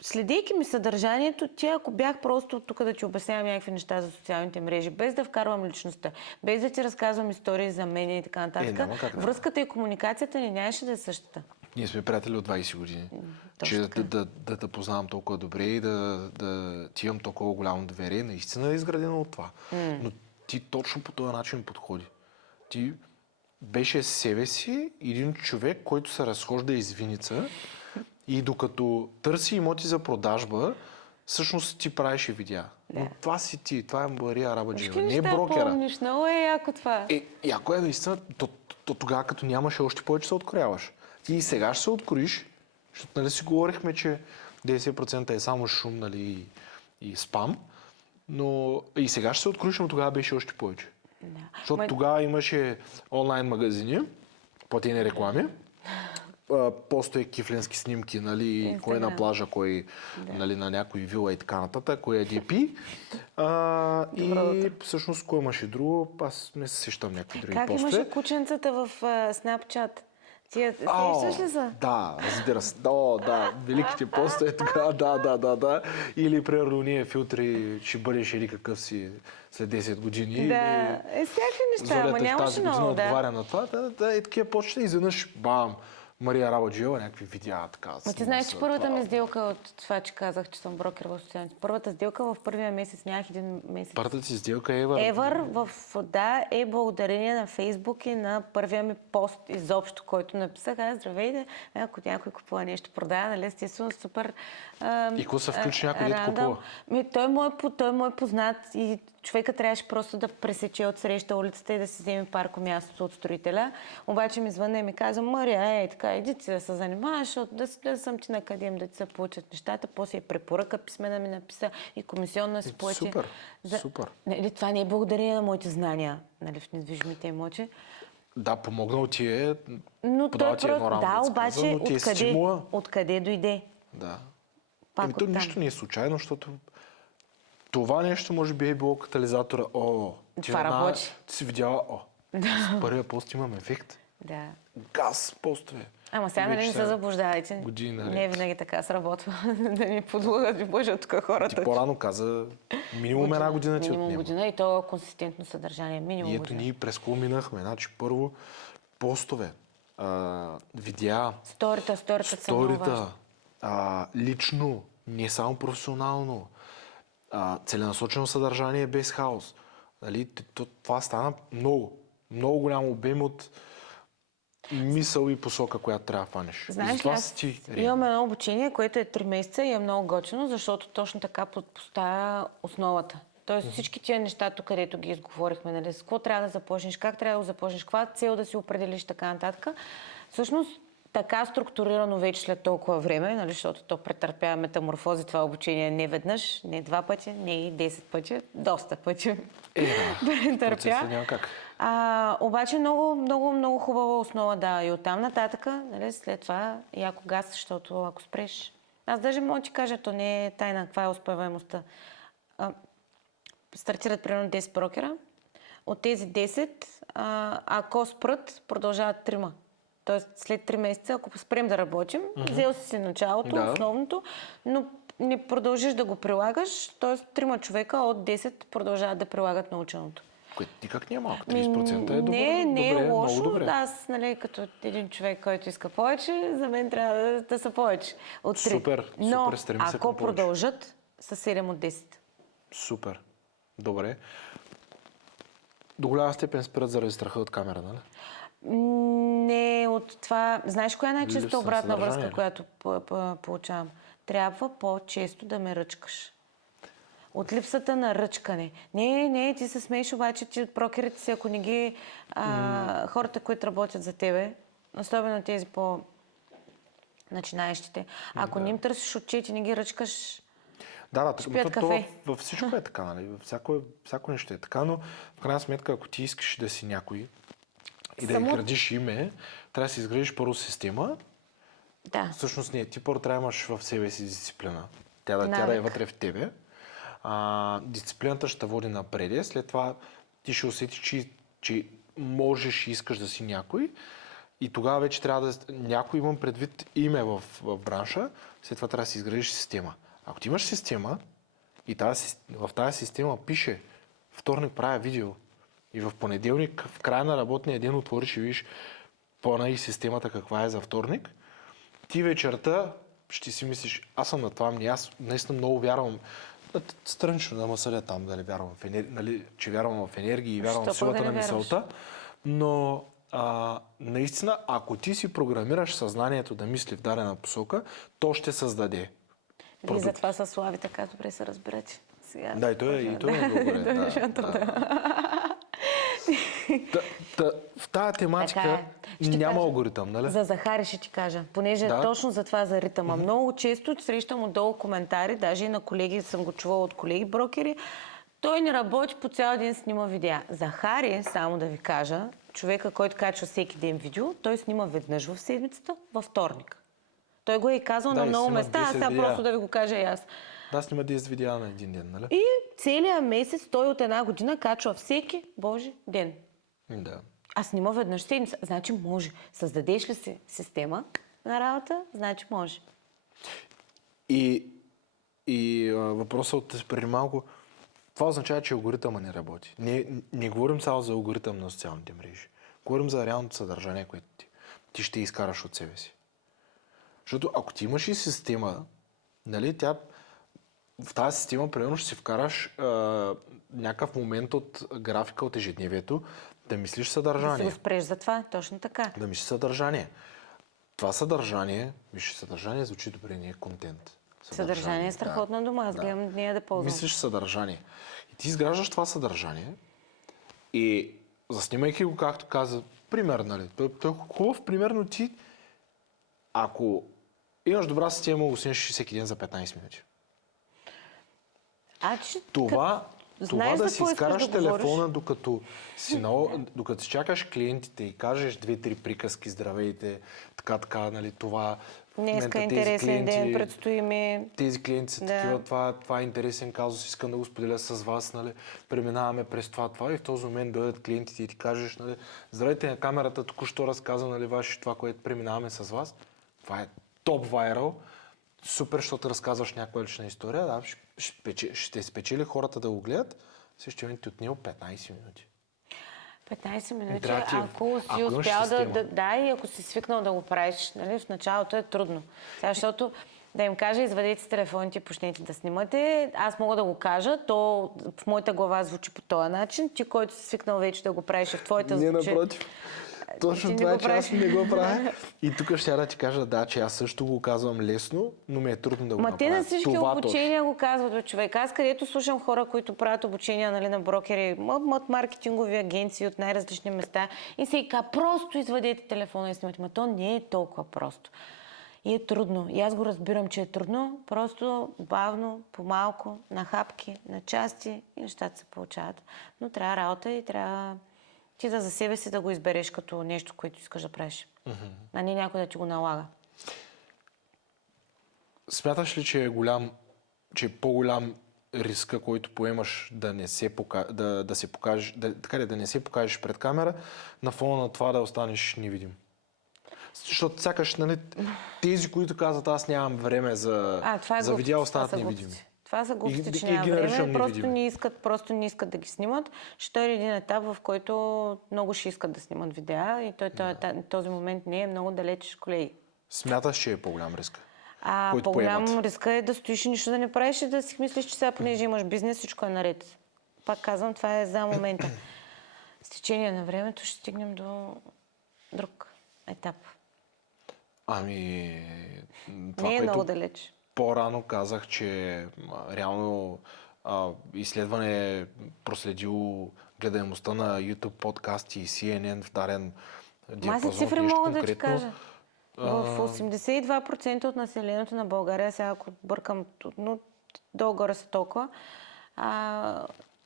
Следейки ми съдържанието, ако бях просто тук да ти обяснявам някакви неща за социалните мрежи, без да вкарвам личността, без да ти разказвам истории за мен и така нататък, връзката и комуникацията ни нямаше да е същата. Ние сме приятели от 20 години. Точно Че да те познавам толкова добре и да ти имам толкова голямо доверие, наистина е изградено от това. Но ти точно по този начин подходи. Ти беше себе си един човек, който се разхожда из Виница и докато търси имоти за продажба, всъщност ти правеше видеа. Да. Но това си ти, това е Мария Арабаджиева, Какви не е неща брокера. помниш? Много е яко това. Яко е наистина, то тогава като нямаше още повече се открояваш. Ти и сега ще се откроиш, защото нали си говорихме, че 10% е само шум, нали, и спам, но и сега ще се откроиш, но тогава беше още повече. Да. Защото тогава имаше онлайн магазини, платени реклами, постове кифленски снимки, нали, кой е на плажа, кой нали, на някой вила и така нататък, кой е DP. И всъщност кой имаше друго, аз не се сещам някакви други Как постове. имаше кученцата в Snapchat? Тия сещаш ли са? Да, разбира се. Да, великите постове тогава, да. Или примерно ние филтри, ще бъдеш или какъв си след 10 години. Да, всякакви неща, ама Зорята нямаше тази година много, да. отговаря на това. И такива почта изведнъж, бам, Мария Арабаджиева, някакви видеа, така. Но ти знаеш, че първата ми сделка от това, че казах, че съм брокер в социалните. Първата сделка в първия месец, нямах един месец. Първата си сделка е Евър. Евър е благодарение на Фейсбук и на първия ми пост изобщо, който написах. Здравейте, ако някой купува нещо, продава, нали, естествено, супер. И какво се включи някой, дето купува? Той му е познат и човека трябваше просто да пресече от среща улицата и да си вземе парко мястото от строителя. Обаче ми звънне и ми каза: Мария, така, иди ти да се занимаваш, защото да съм ти на академ, да ти се получат нещата. После и препоръка писмена ми написа и комисионна си плати. Супер. Нали, това не е благодарение на моите знания, нали, в недвижимите имоти. Да, помогнал ти е, Но подава той ти е просто, морално, да, обаче но ти е стимула. откъде дойде? Да. Пак То оттам. нищо не е случайно, защото това нещо може би е било катализатора. Това работи. Ти си видяла, с първия пост имам ефект. Да. Газ постове. Ама сега нали не се заблуждавайте. Години наред. Не е винаги така сработва. Да ни подлъгат, боже, тук хората. Ти по-рано каза, минимум една година ти Минимум отнема. година и то консистентно съдържание. Минимум И ето година. ние през кого минахме. Значи първо постове, видеа, Сторита са много важни. сторита, лично, не само професионално, целенасочено съдържание без хаос. Нали? Това стана много голям обем от мисъл и посока, която трябва да фанеш. Знаеш ли, аз имам едно обучение, което е 3 месеца и е много готино, защото точно така поставя основата. Тоест всички тия неща, тук където ги изговорихме, нали, с какво трябва да започнеш, как трябва да го започнеш, каква цел да си определиш, така нататък. Всъщност, така структурирано вече след толкова време, нали, защото то претърпява метаморфози, това обучение не веднъж, не 2 пъти, не и 10 пъти, доста пъти претърпя. Няма как. Обаче много хубава основа, да. И оттам нататък, нали, след това яко газ, защото ако спреш... Аз даже мога да ти кажа, то не е тайна, каква е успеваемостта. Стартират примерно 10 брокера. От тези 10, ако спрат, продължават 3. Тоест след 3 месеца, ако спрем да работим, взел си началото, основното, но не продължиш да го прилагаш, т.е. 3 човека от 10 продължават да прилагат наученото. Което никак не е малко. 30% е добре. Не е лошо. Много добре. Аз, нали, като един човек, който иска повече, за мен трябва да са повече от 3. Супер, Но стреми се ако към повече. продължат, са 7 от 10. Супер. Добре. До голяма степен спират заради страха от камера, нали? Не от това... Знаеш коя е Липса най-често на обратна съдържание връзка, която получавам? Трябва по-често да ме ръчкаш. От липсата на ръчкане. Не, ти се смееш, обаче ти от брокерите си, ако не ги... хората, които работят за тебе, особено тези по-начинаещите, ако не им търсиш отчети, не ги ръчкаш... Да, пият кафе. във всичко е така, нали? Всяко нещо е така, но в крайна сметка, ако ти искаш да си някой и да изградиш име, трябва да си изградиш първо система. Да. Всъщност не, ти първо трябва да имаш в себе си дисциплина. Тя да е вътре в тебе. Дисциплината ще води напред. След това ти ще усетиш, че можеш и искаш да си някой. И тогава вече трябва да... Някой, имам предвид име в бранша, след това трябва да си изградиш система. Ако ти имаш система и в тази система пише вторник правя видео и в понеделник в края на работния ден отвориш и видиш плана и системата каква е за вторник, ти вечерта ще си мислиш, аз съм на това мнение, аз наистина много вярвам, странично да ме съдя там, дали вярвам в нали, че вярвам в енергии и вярвам в Що пък силата да на не вярваш? мисълта, но наистина, ако ти си програмираш съзнанието да мисли в дадена посока, то ще създаде. Вие затова с Слави така добре се разбирате. Сега Да, и той е добре. В тази тематика Така е. Ще няма кажа. алгоритъм, нали? За Захари ще ти кажа, понеже Да. точно за това за ритъма. Много често срещам отдолу коментари, даже и на колеги, съм го чувала от колеги брокери, той не работи по цял ден, снима видеа. Захари, само да ви кажа, човека, който качва всеки ден видео, той снима веднъж в седмицата, във вторник. Той го е казал Да, на и много снима места, а 10 сега видеа. просто да ви го кажа и аз. Да, снима 10 видеа на един ден, нали? И целият месец той от една година качва всеки Божи ден. Да. А снима веднъж в седмица. Значи може. Създадеш ли си система на работа, значи може. И въпросът от преди малко, това означава, че алгоритъма не работи. Не говорим само за алгоритъм на социалните мрежи. Говорим за реалното съдържание, което ти ще изкараш от себе си. Защото ако ти имаш и система, нали, тя в тази система, примерно, ще си вкараш някакъв момент от графика от ежедневието, да мислиш Да си съдържание. го спреш за това, точно така. Да мислиш съдържание. Това съдържание, виж, съдържание звучи добре, не е контент. Съдържание е страхотна дума, аз гледам нея да ползвам. Мислиш съдържание. И ти изграждаш това съдържание и заснимайки го, както каза, пример, нали? Той е хубав пример, но ти, ако имаш добра система, го снимаш всеки ден за 15 минути. Това Знаеш да за си какво искаш изкараш да говориш? телефона, докато си чакаш клиентите и кажеш 2-3 приказки, здравейте, така, нали, това... в Днеска момента е тези интересен ден, клиенти- предстои ми. Тези клиенти са Да. такива, това е интересен казус, искам да го споделя с вас, нали, преминаваме през това и в този момент дойдат клиентите и ти кажеш, нали, здравейте, на камерата току-що разказа, нали, това, което преминаваме с вас. Това е топ вайрал. Супер, защото разказваш някаква лична история, да, ще спечели хората да го гледат, също време ти отнема 15 минути. 15 минути, Трябва ти- ако си ако имаш успял система. да, и ако си свикнал да го правиш, нали, в началото е трудно. Сега, защото да им кажа, извадете си телефоните и почнете да снимате. Аз мога да го кажа, то в моята глава звучи по този начин. Ти, който си свикнал вече да го правиш, в твоята Не, звучи... напротив. Ти Точно не това го е, че аз правиш. не го правя. И тук ще да ти кажа, да, че аз също го казвам лесно, но ми е трудно да го Ма направя. те на всички Това обучения го казват бе, човек. Аз където слушам хора, които правят обучения, нали, на брокери, от маркетингови агенции, от най-различни места и се казва, просто извадете телефона и снимате. Ма то не е толкова просто. И е трудно. И аз го разбирам, че е трудно. Просто бавно, по-малко, на хапки, на части и нещата се получават. Но трябва работа и трябва ти за себе си да го избереш като нещо, което искаш да правиш. А не някой да ти го налага. Смяташ ли, че е по-голям риска, който поемаш да не се, да се покажеш, да не се покажеш пред камера, на фона на това да останеш невидим? Защото сякаш, нали, тези, които казват, аз нямам време за видео, остават невидими. Това са глупости, че И няма ги наричам време. невидими. Просто не искат да ги снимат. Ще е един етап, в който много ще искат да снимат видеа и този момент не е много далеч, колеги. Смяташ, че е по-голям риск? Който По-голям поемат. риска е да стоиш и нищо да не правиш и да си мислиш, че сега, понеже имаш бизнес, всичко е наред. Пак казвам, това е за момента. С течение на времето ще стигнем до друг етап. Ами, това, Не е много което далеч. по-рано казах, че реално изследване е проследило гледаемостта на YouTube подкасти и CNN в дарен диапазон. Маси цифри нещо мога да ти конкретно. кажа. В 82% от населението на България, сега ако бъркам, но долу-горе са толкова,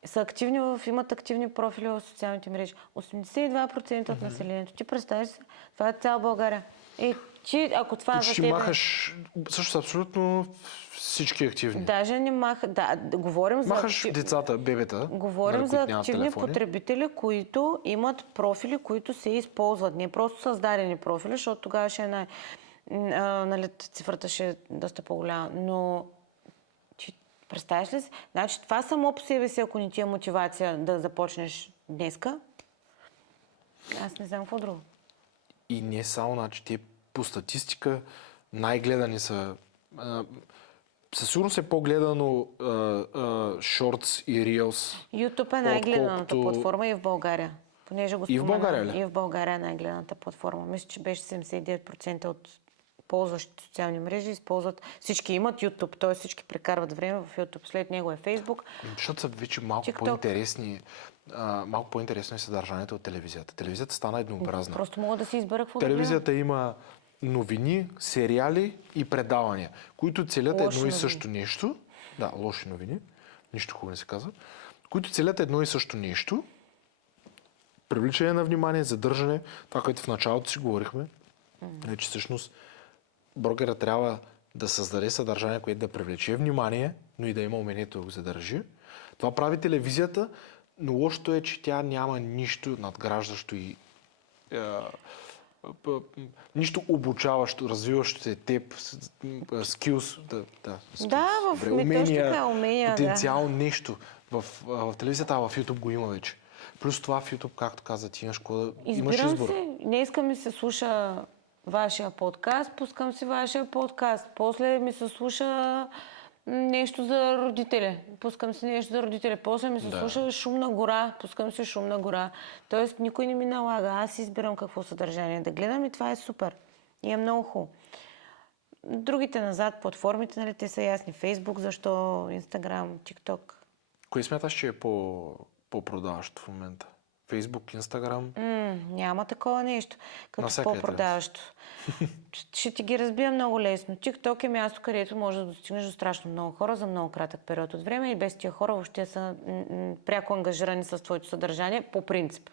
са активни имат активни профили в социалните мрежи. 82% от населението. Ти представяш се, това е цяла България. И ти, ако това за Почти теб... махаш също абсолютно всички активни. Даже не маха... Да, говорим Махаш за... децата, бебета, Говорим нали, за които нямат активни телефони. потребители, които имат профили, които се използват. Не просто създадени профили, защото тогава ще е нали, цифрата ще е доста по-голяма. Но ти представяш ли си? Значи това само по себе си, ако не ти е мотивация да започнеш днеска, аз не знам какво друго. И не само, значи, те по статистика най-гледани са... Със сигурност е по-гледано Shorts и Reels. YouTube е най-гледаната отколкото... платформа и в България. Понеже го И в спомена, България ли? и в България е най-гледаната платформа. Мисля, че беше 79% от ползващите социални мрежи използват. Всички имат YouTube, т.е. всички прекарват време в YouTube. След него е Facebook. Защото са вече малко TikTok. по-интересни. Малко по-интересно е съдържанието от телевизията. Телевизията стана еднообразна. Просто мога да си избера какво да гледам. Телевизията има новини, сериали и предавания, които целят Лоши едно и новини. също нещо. Да, лоши новини. Нищо хубаво не се казва. Които целят едно и също нещо. Привличане на внимание, задържане. Това, което в началото си говорихме. Е, че всъщност брокера трябва да създаде съдържание, което да привлече внимание, но и да има умението да го задържи. Това прави телевизията, но лошото е, че тя няма нищо надграждащо и нищо обучаващо, развиващо се теб, скилс, умения, потенциал, нещо. В телевизията, а в YouTube го има вече. Плюс това в YouTube, както каза, ти имаш Избирам избор. си, не искам ми се слуша вашия подкаст, пускам си вашия подкаст. После ми се слуша нещо за родители. Пускам си нещо за родители. После ми се слуша Шумна гора. Пускам си Шумна гора. Тоест никой не ми налага. Аз избирам какво съдържание да гледам и това е супер. И е много хубаво. Другите назад, платформите, нали, те са ясни. Фейсбук, защо, Инстаграм, ТикТок. Кое смяташ, че е по-продаващо в момента? Фейсбук, Инстаграм? Няма такова нещо, като Навсякъде по-продаващо. Ще ти ги разбия много лесно. TikTok е място, където може да достигнеш до страшно много хора за много кратък период от време и без тия хора въобще са пряко ангажирани с твоето съдържание по принцип.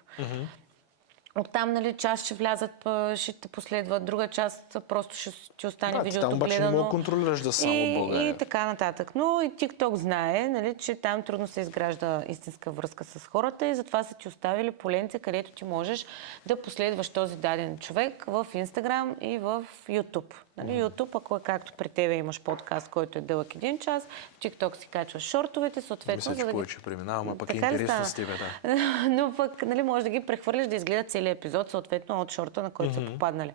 Оттам, нали, част ще влязат, ще те последват, друга част просто ще ти остане видеото там обаче гледано. не мога да контролираш да само в България. И така нататък. Но и TikTok знае, нали, че там трудно се изгражда истинска връзка с хората и затова са ти оставили поленце, където ти можеш да последваш този даден човек в Instagram и в YouTube. Нали, YouTube, ако е както при тебе имаш подкаст, който е дълъг 1 час, в TikTok си качваш шортовете, съответно... Мисля, че повече преминавам, а пък е Така ли интересно стана? с тебе, да. Но пък, нали, може да ги прехвърляш да изгледат целият епизод, съответно от шорта, на който са попаднали.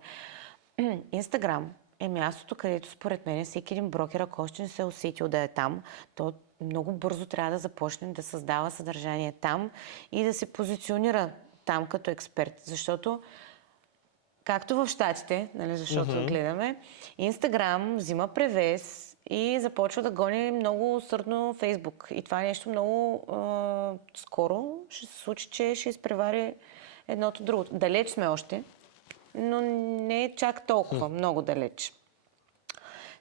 Инстаграм е мястото, където според мен всеки един брокер, ако още не се е усетил да е там, то много бързо трябва да започне да създава съдържание там и да се позиционира там като експерт. Защото както в Щатите, нали, защото гледаме, Инстаграм взима превес и започва да гони много усърдно Фейсбук. И това е нещо много скоро ще се случи, че ще изпревари едното другото. Далеч сме още, но не е чак толкова много далеч.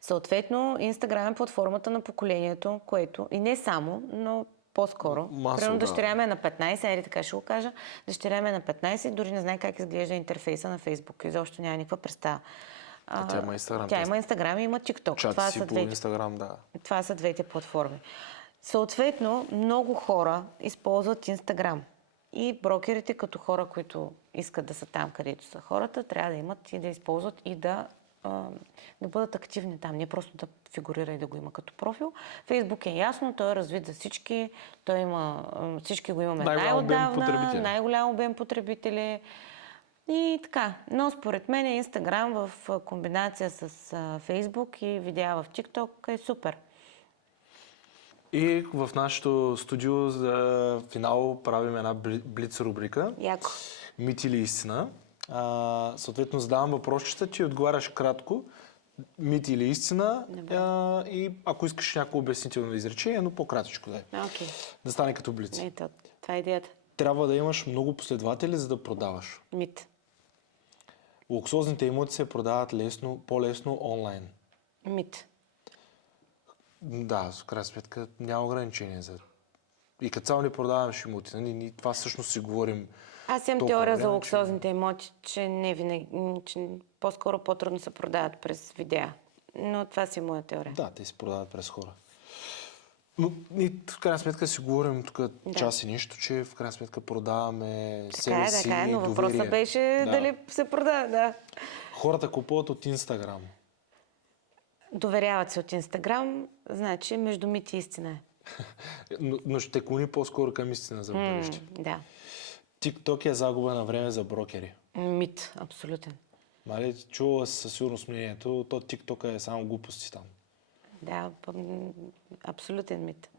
Съответно, Инстаграм е платформата на поколението, което и не само, но по-скоро. Примерно дъщеря ми е на 15, айде така ще го кажа. Дъщеря ми е на 15, дори не знае как изглежда интерфейса на Фейсбук. Изобщо няма никаква представа. Тя има Инстаграм. Тя има Инстаграм и има TikTok. Чати си по Инстаграм, да. Това са двете платформи. Съответно, много хора използват Инстаграм. И брокерите, като хора, които искат да са там, където са хората, трябва да имат и да използват и да бъдат активни там. Не просто да фигурира и да го има като профил. Фейсбук е ясно, той е развит за всички. Той има, всички го имаме най-отдавна. Най-голям обем потребители. И така. Но според мен Инстаграм в комбинация с Фейсбук и видеа в TikTok е супер. И в нашото студио за финал правим една блиц рубрика. Яко. Мит или истина. Съответно задавам въпросчета, ти отговаряш кратко. Мит или истина. И ако искаш някакво обяснително изречение, но по-кратичко да е. Okay. Да стане като блиц. Ето, това е идеята. Трябва да имаш много последователи, за да продаваш. Мит. Луксозните имоти се продават по-лесно онлайн. Мит. Да, в крайна сметка няма ограничение за... И като цяло не продаваш имоти. Ние това всъщност си говорим. Аз имам теория за луксозните имоти, че не винаги, че по-скоро по-трудно се продават през видеа. Но това си е моя теория. Да, те се продават през хора. Но и в крайна сметка си говорим тук час и нищо, че в крайна сметка продаваме себе си и доверие. Но въпросът беше дали се продава, да. Хората купуват от Инстаграм. Доверяват се от Инстаграм, значи между мит и истина е. Но ще клони по-скоро към истина за бъдеще. Да. TikTok е загуба на време за брокери. Мит, абсолютен. Нали, чувала си със сигурност мнението, то TikTok е само глупости там. Да, абсолютен мит.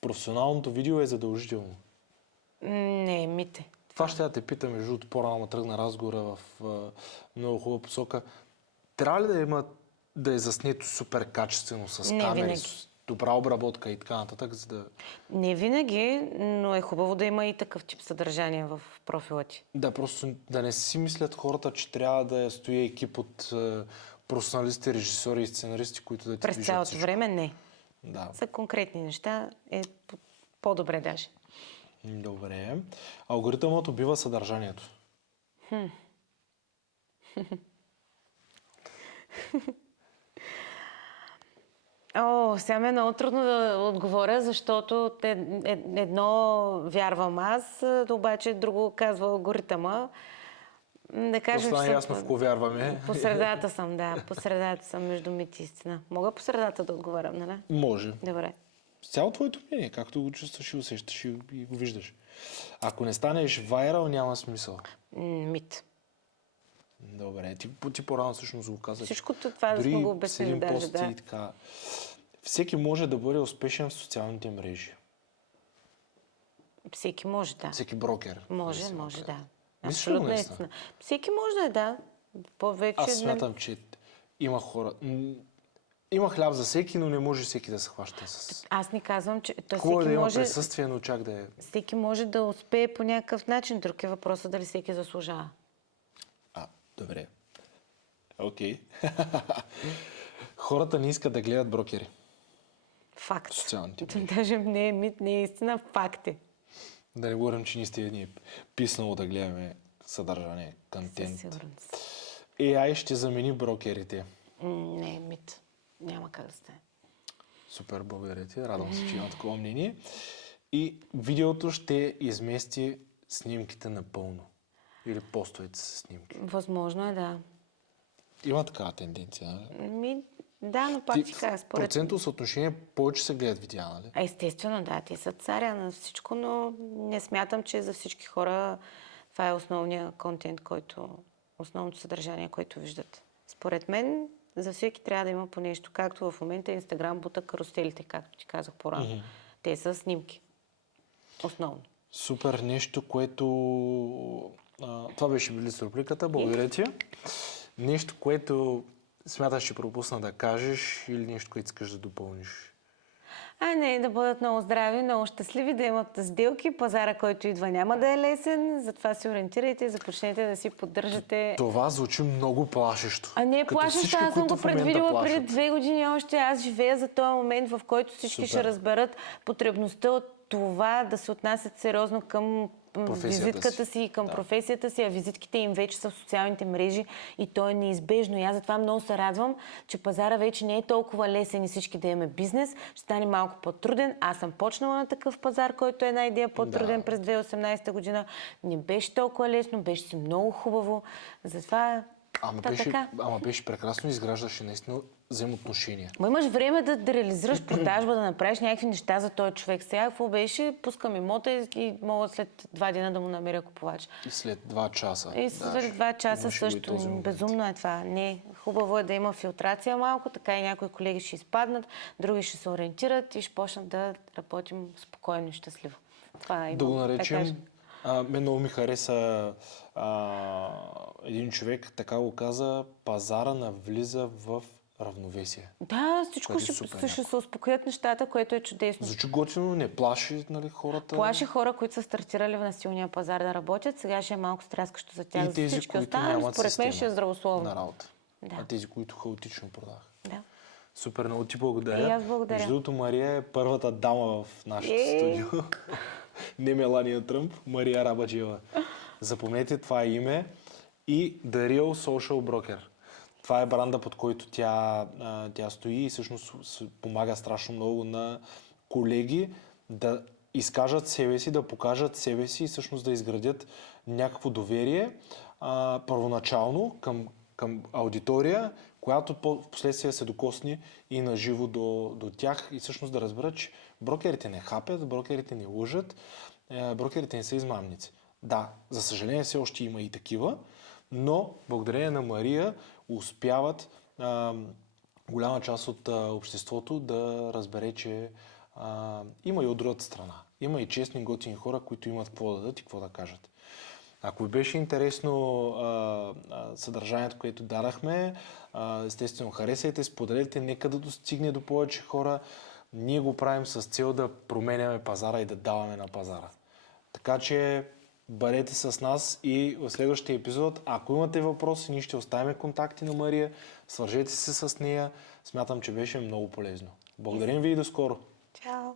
Професионалното видео е задължително. Не, мит е. Това ще я те пита, между другото, по-рано ма тръгна разговора в много хубава посока. Трябва ли да има да е заснето супер качествено с Не камери, винаги. с добра обработка и така нататък, за да... Не винаги, но е хубаво да има и такъв тип съдържание в профила ти. Да, просто да не си мислят хората, че трябва да стои екип от професионалисти, режисьори и сценаристи, които да ти През движат цялото всичко. време не. Да. За конкретни неща е по-добре даже. Добре. Алгоритъмът убива съдържанието. Сега ми е много трудно да отговоря, защото едно вярвам аз, обаче друго казва алгоритъма. Да кажем, Просто че не е ясно в какво вярваме. по средата съм, да. По средата съм между мит и истина. Мога по средата да отговарям, нали? Може. Добре. С цяло твоето мнение, както го чувстваш и усещаш и го виждаш. Ако не станеш вайрал, няма смисъл. Мит. Добре, ти по-рано всъщност го казах. Всичкото това да Дори сме го с обяснили един даже, пост да. и така. Всеки може да бъде успешен в социалните мрежи. Всеки може, да. Всеки брокер. Може, може, да. Мислиш ли го Абсолютно наистина? истина. Всеки може да е, да. Повече... Аз смятам, че има хора... Има хляб за всеки, но не може всеки да се хваща с... Аз не казвам, че той Хубаво е всеки да има може... присъствие, но чак да е... Всеки може да успее по някакъв начин. Друг е въпросът дали всеки заслужава. Добре. Окей. Хората не искат да гледат брокери. Факт. Социалните мрежи. Даже не е мит, не е истина, факт е. Да не говорим, че ни е писнало да гледаме съдържание, Със контент. сигурност. AI ще замени брокерите. Не е мит. Няма как да стане. Супер, благодаря ти. Радвам се, че имам такова мнение. И видеото ще измести снимките напълно. Или постовете с снимки. Възможно е, да. Има такава тенденция, нали? Да, но пак ти кажа, според... процентово съотношение повече се гледат видеа, нали? Естествено, да, те са царя на всичко, но не смятам, че за всички хора това е основният контент, основното съдържание, което виждат. Според мен, за всеки трябва да има по нещо, както в момента Инстаграм бута каруселите, както ти казах по-рано. Те са снимки. Основно. Супер, нещо, което... това беше близ рубриката. Благодаря ти. Нещо, което смяташ, че пропусна да кажеш или нещо, което искаш да допълниш? Не, да бъдат много здрави, много щастливи, да имат сделки. Пазара, който идва, няма да е лесен. Затова се ориентирайте и започнете да си поддържате... Това звучи много плашещо. Не е Като плашещо, всички, аз съм които го в момента предвидила плашат. преди 2 години още. Аз живея за този момент, в който всички Супер. ще разберат потребността от това да се отнасят сериозно към визитката си, към професията си, а визитките им вече са в социалните мрежи и то е неизбежно. И аз затова много се радвам, че пазара вече не е толкова лесен и всички да имаме бизнес. Ще стане малко по-труден. Аз съм почнала на такъв пазар, който е една идея по-труден през 2018 година. Не беше толкова лесно, беше си много хубаво. Затова Ама беше прекрасно, изграждаше наистина взаимоотношения. Имаш време да реализираш продажба, да направиш някакви неща за този човек. Сега какво беше? Пускам имота и мога след 2 дена да му намеря купувач. И след 2 часа. И след 2 часа Имаше го и също. този момент. Безумно е това. Не, хубаво е да има филтрация малко, така и някои колеги ще изпаднат, други ще се ориентират и ще почнат да работим спокойно и щастливо. Това е. Да го наречем. Мен много ми хареса един човек, така го каза, пазара навлиза в равновесие. Да, всичко Което е ще супер се успокоят нещата, което е чудесно. Звучи готино, не плаши, нали, хората. Плаши хора, които са стартирали на силния пазар да работят, сега ще е малко стряскащо за тях. И тези, всички които останали, нямат според мен система ще е здравословно. на работа. Да. А тези, които хаотично продаваха. Да. Супер, много ти благодаря. И аз благодаря. Между другото, Мария е първата дама в нашото студио. Не Мелания Тръмп, Мария Рабаджиева. Запомнете това име и The Real Social Broker. Това е бранда, под който тя стои и всъщност помага страшно много на колеги да изкажат себе си, да покажат себе си и всъщност да изградят някакво доверие първоначално към аудитория, която в последствие се докосне и на живо до тях и всъщност да разберат, че брокерите не хапят, брокерите не лъжат, брокерите не са измамници. Да, за съжаление все още има и такива, но благодарение на Мария успяват голяма част от обществото да разбере, че има и от другата страна. Има и честни, готини хора, които имат какво да дадат и какво да кажат. Ако ви беше интересно съдържанието, което дадахме, естествено харесайте, споделете, нека да достигне до повече хора. Ние го правим с цел да променяме пазара и да даваме на пазара. Така че бъдете с нас и в следващия епизод, ако имате въпроси, ние ще оставим контакти на Мария, свържете се с нея. Смятам, че беше много полезно. Благодарим ви и до скоро! Чао!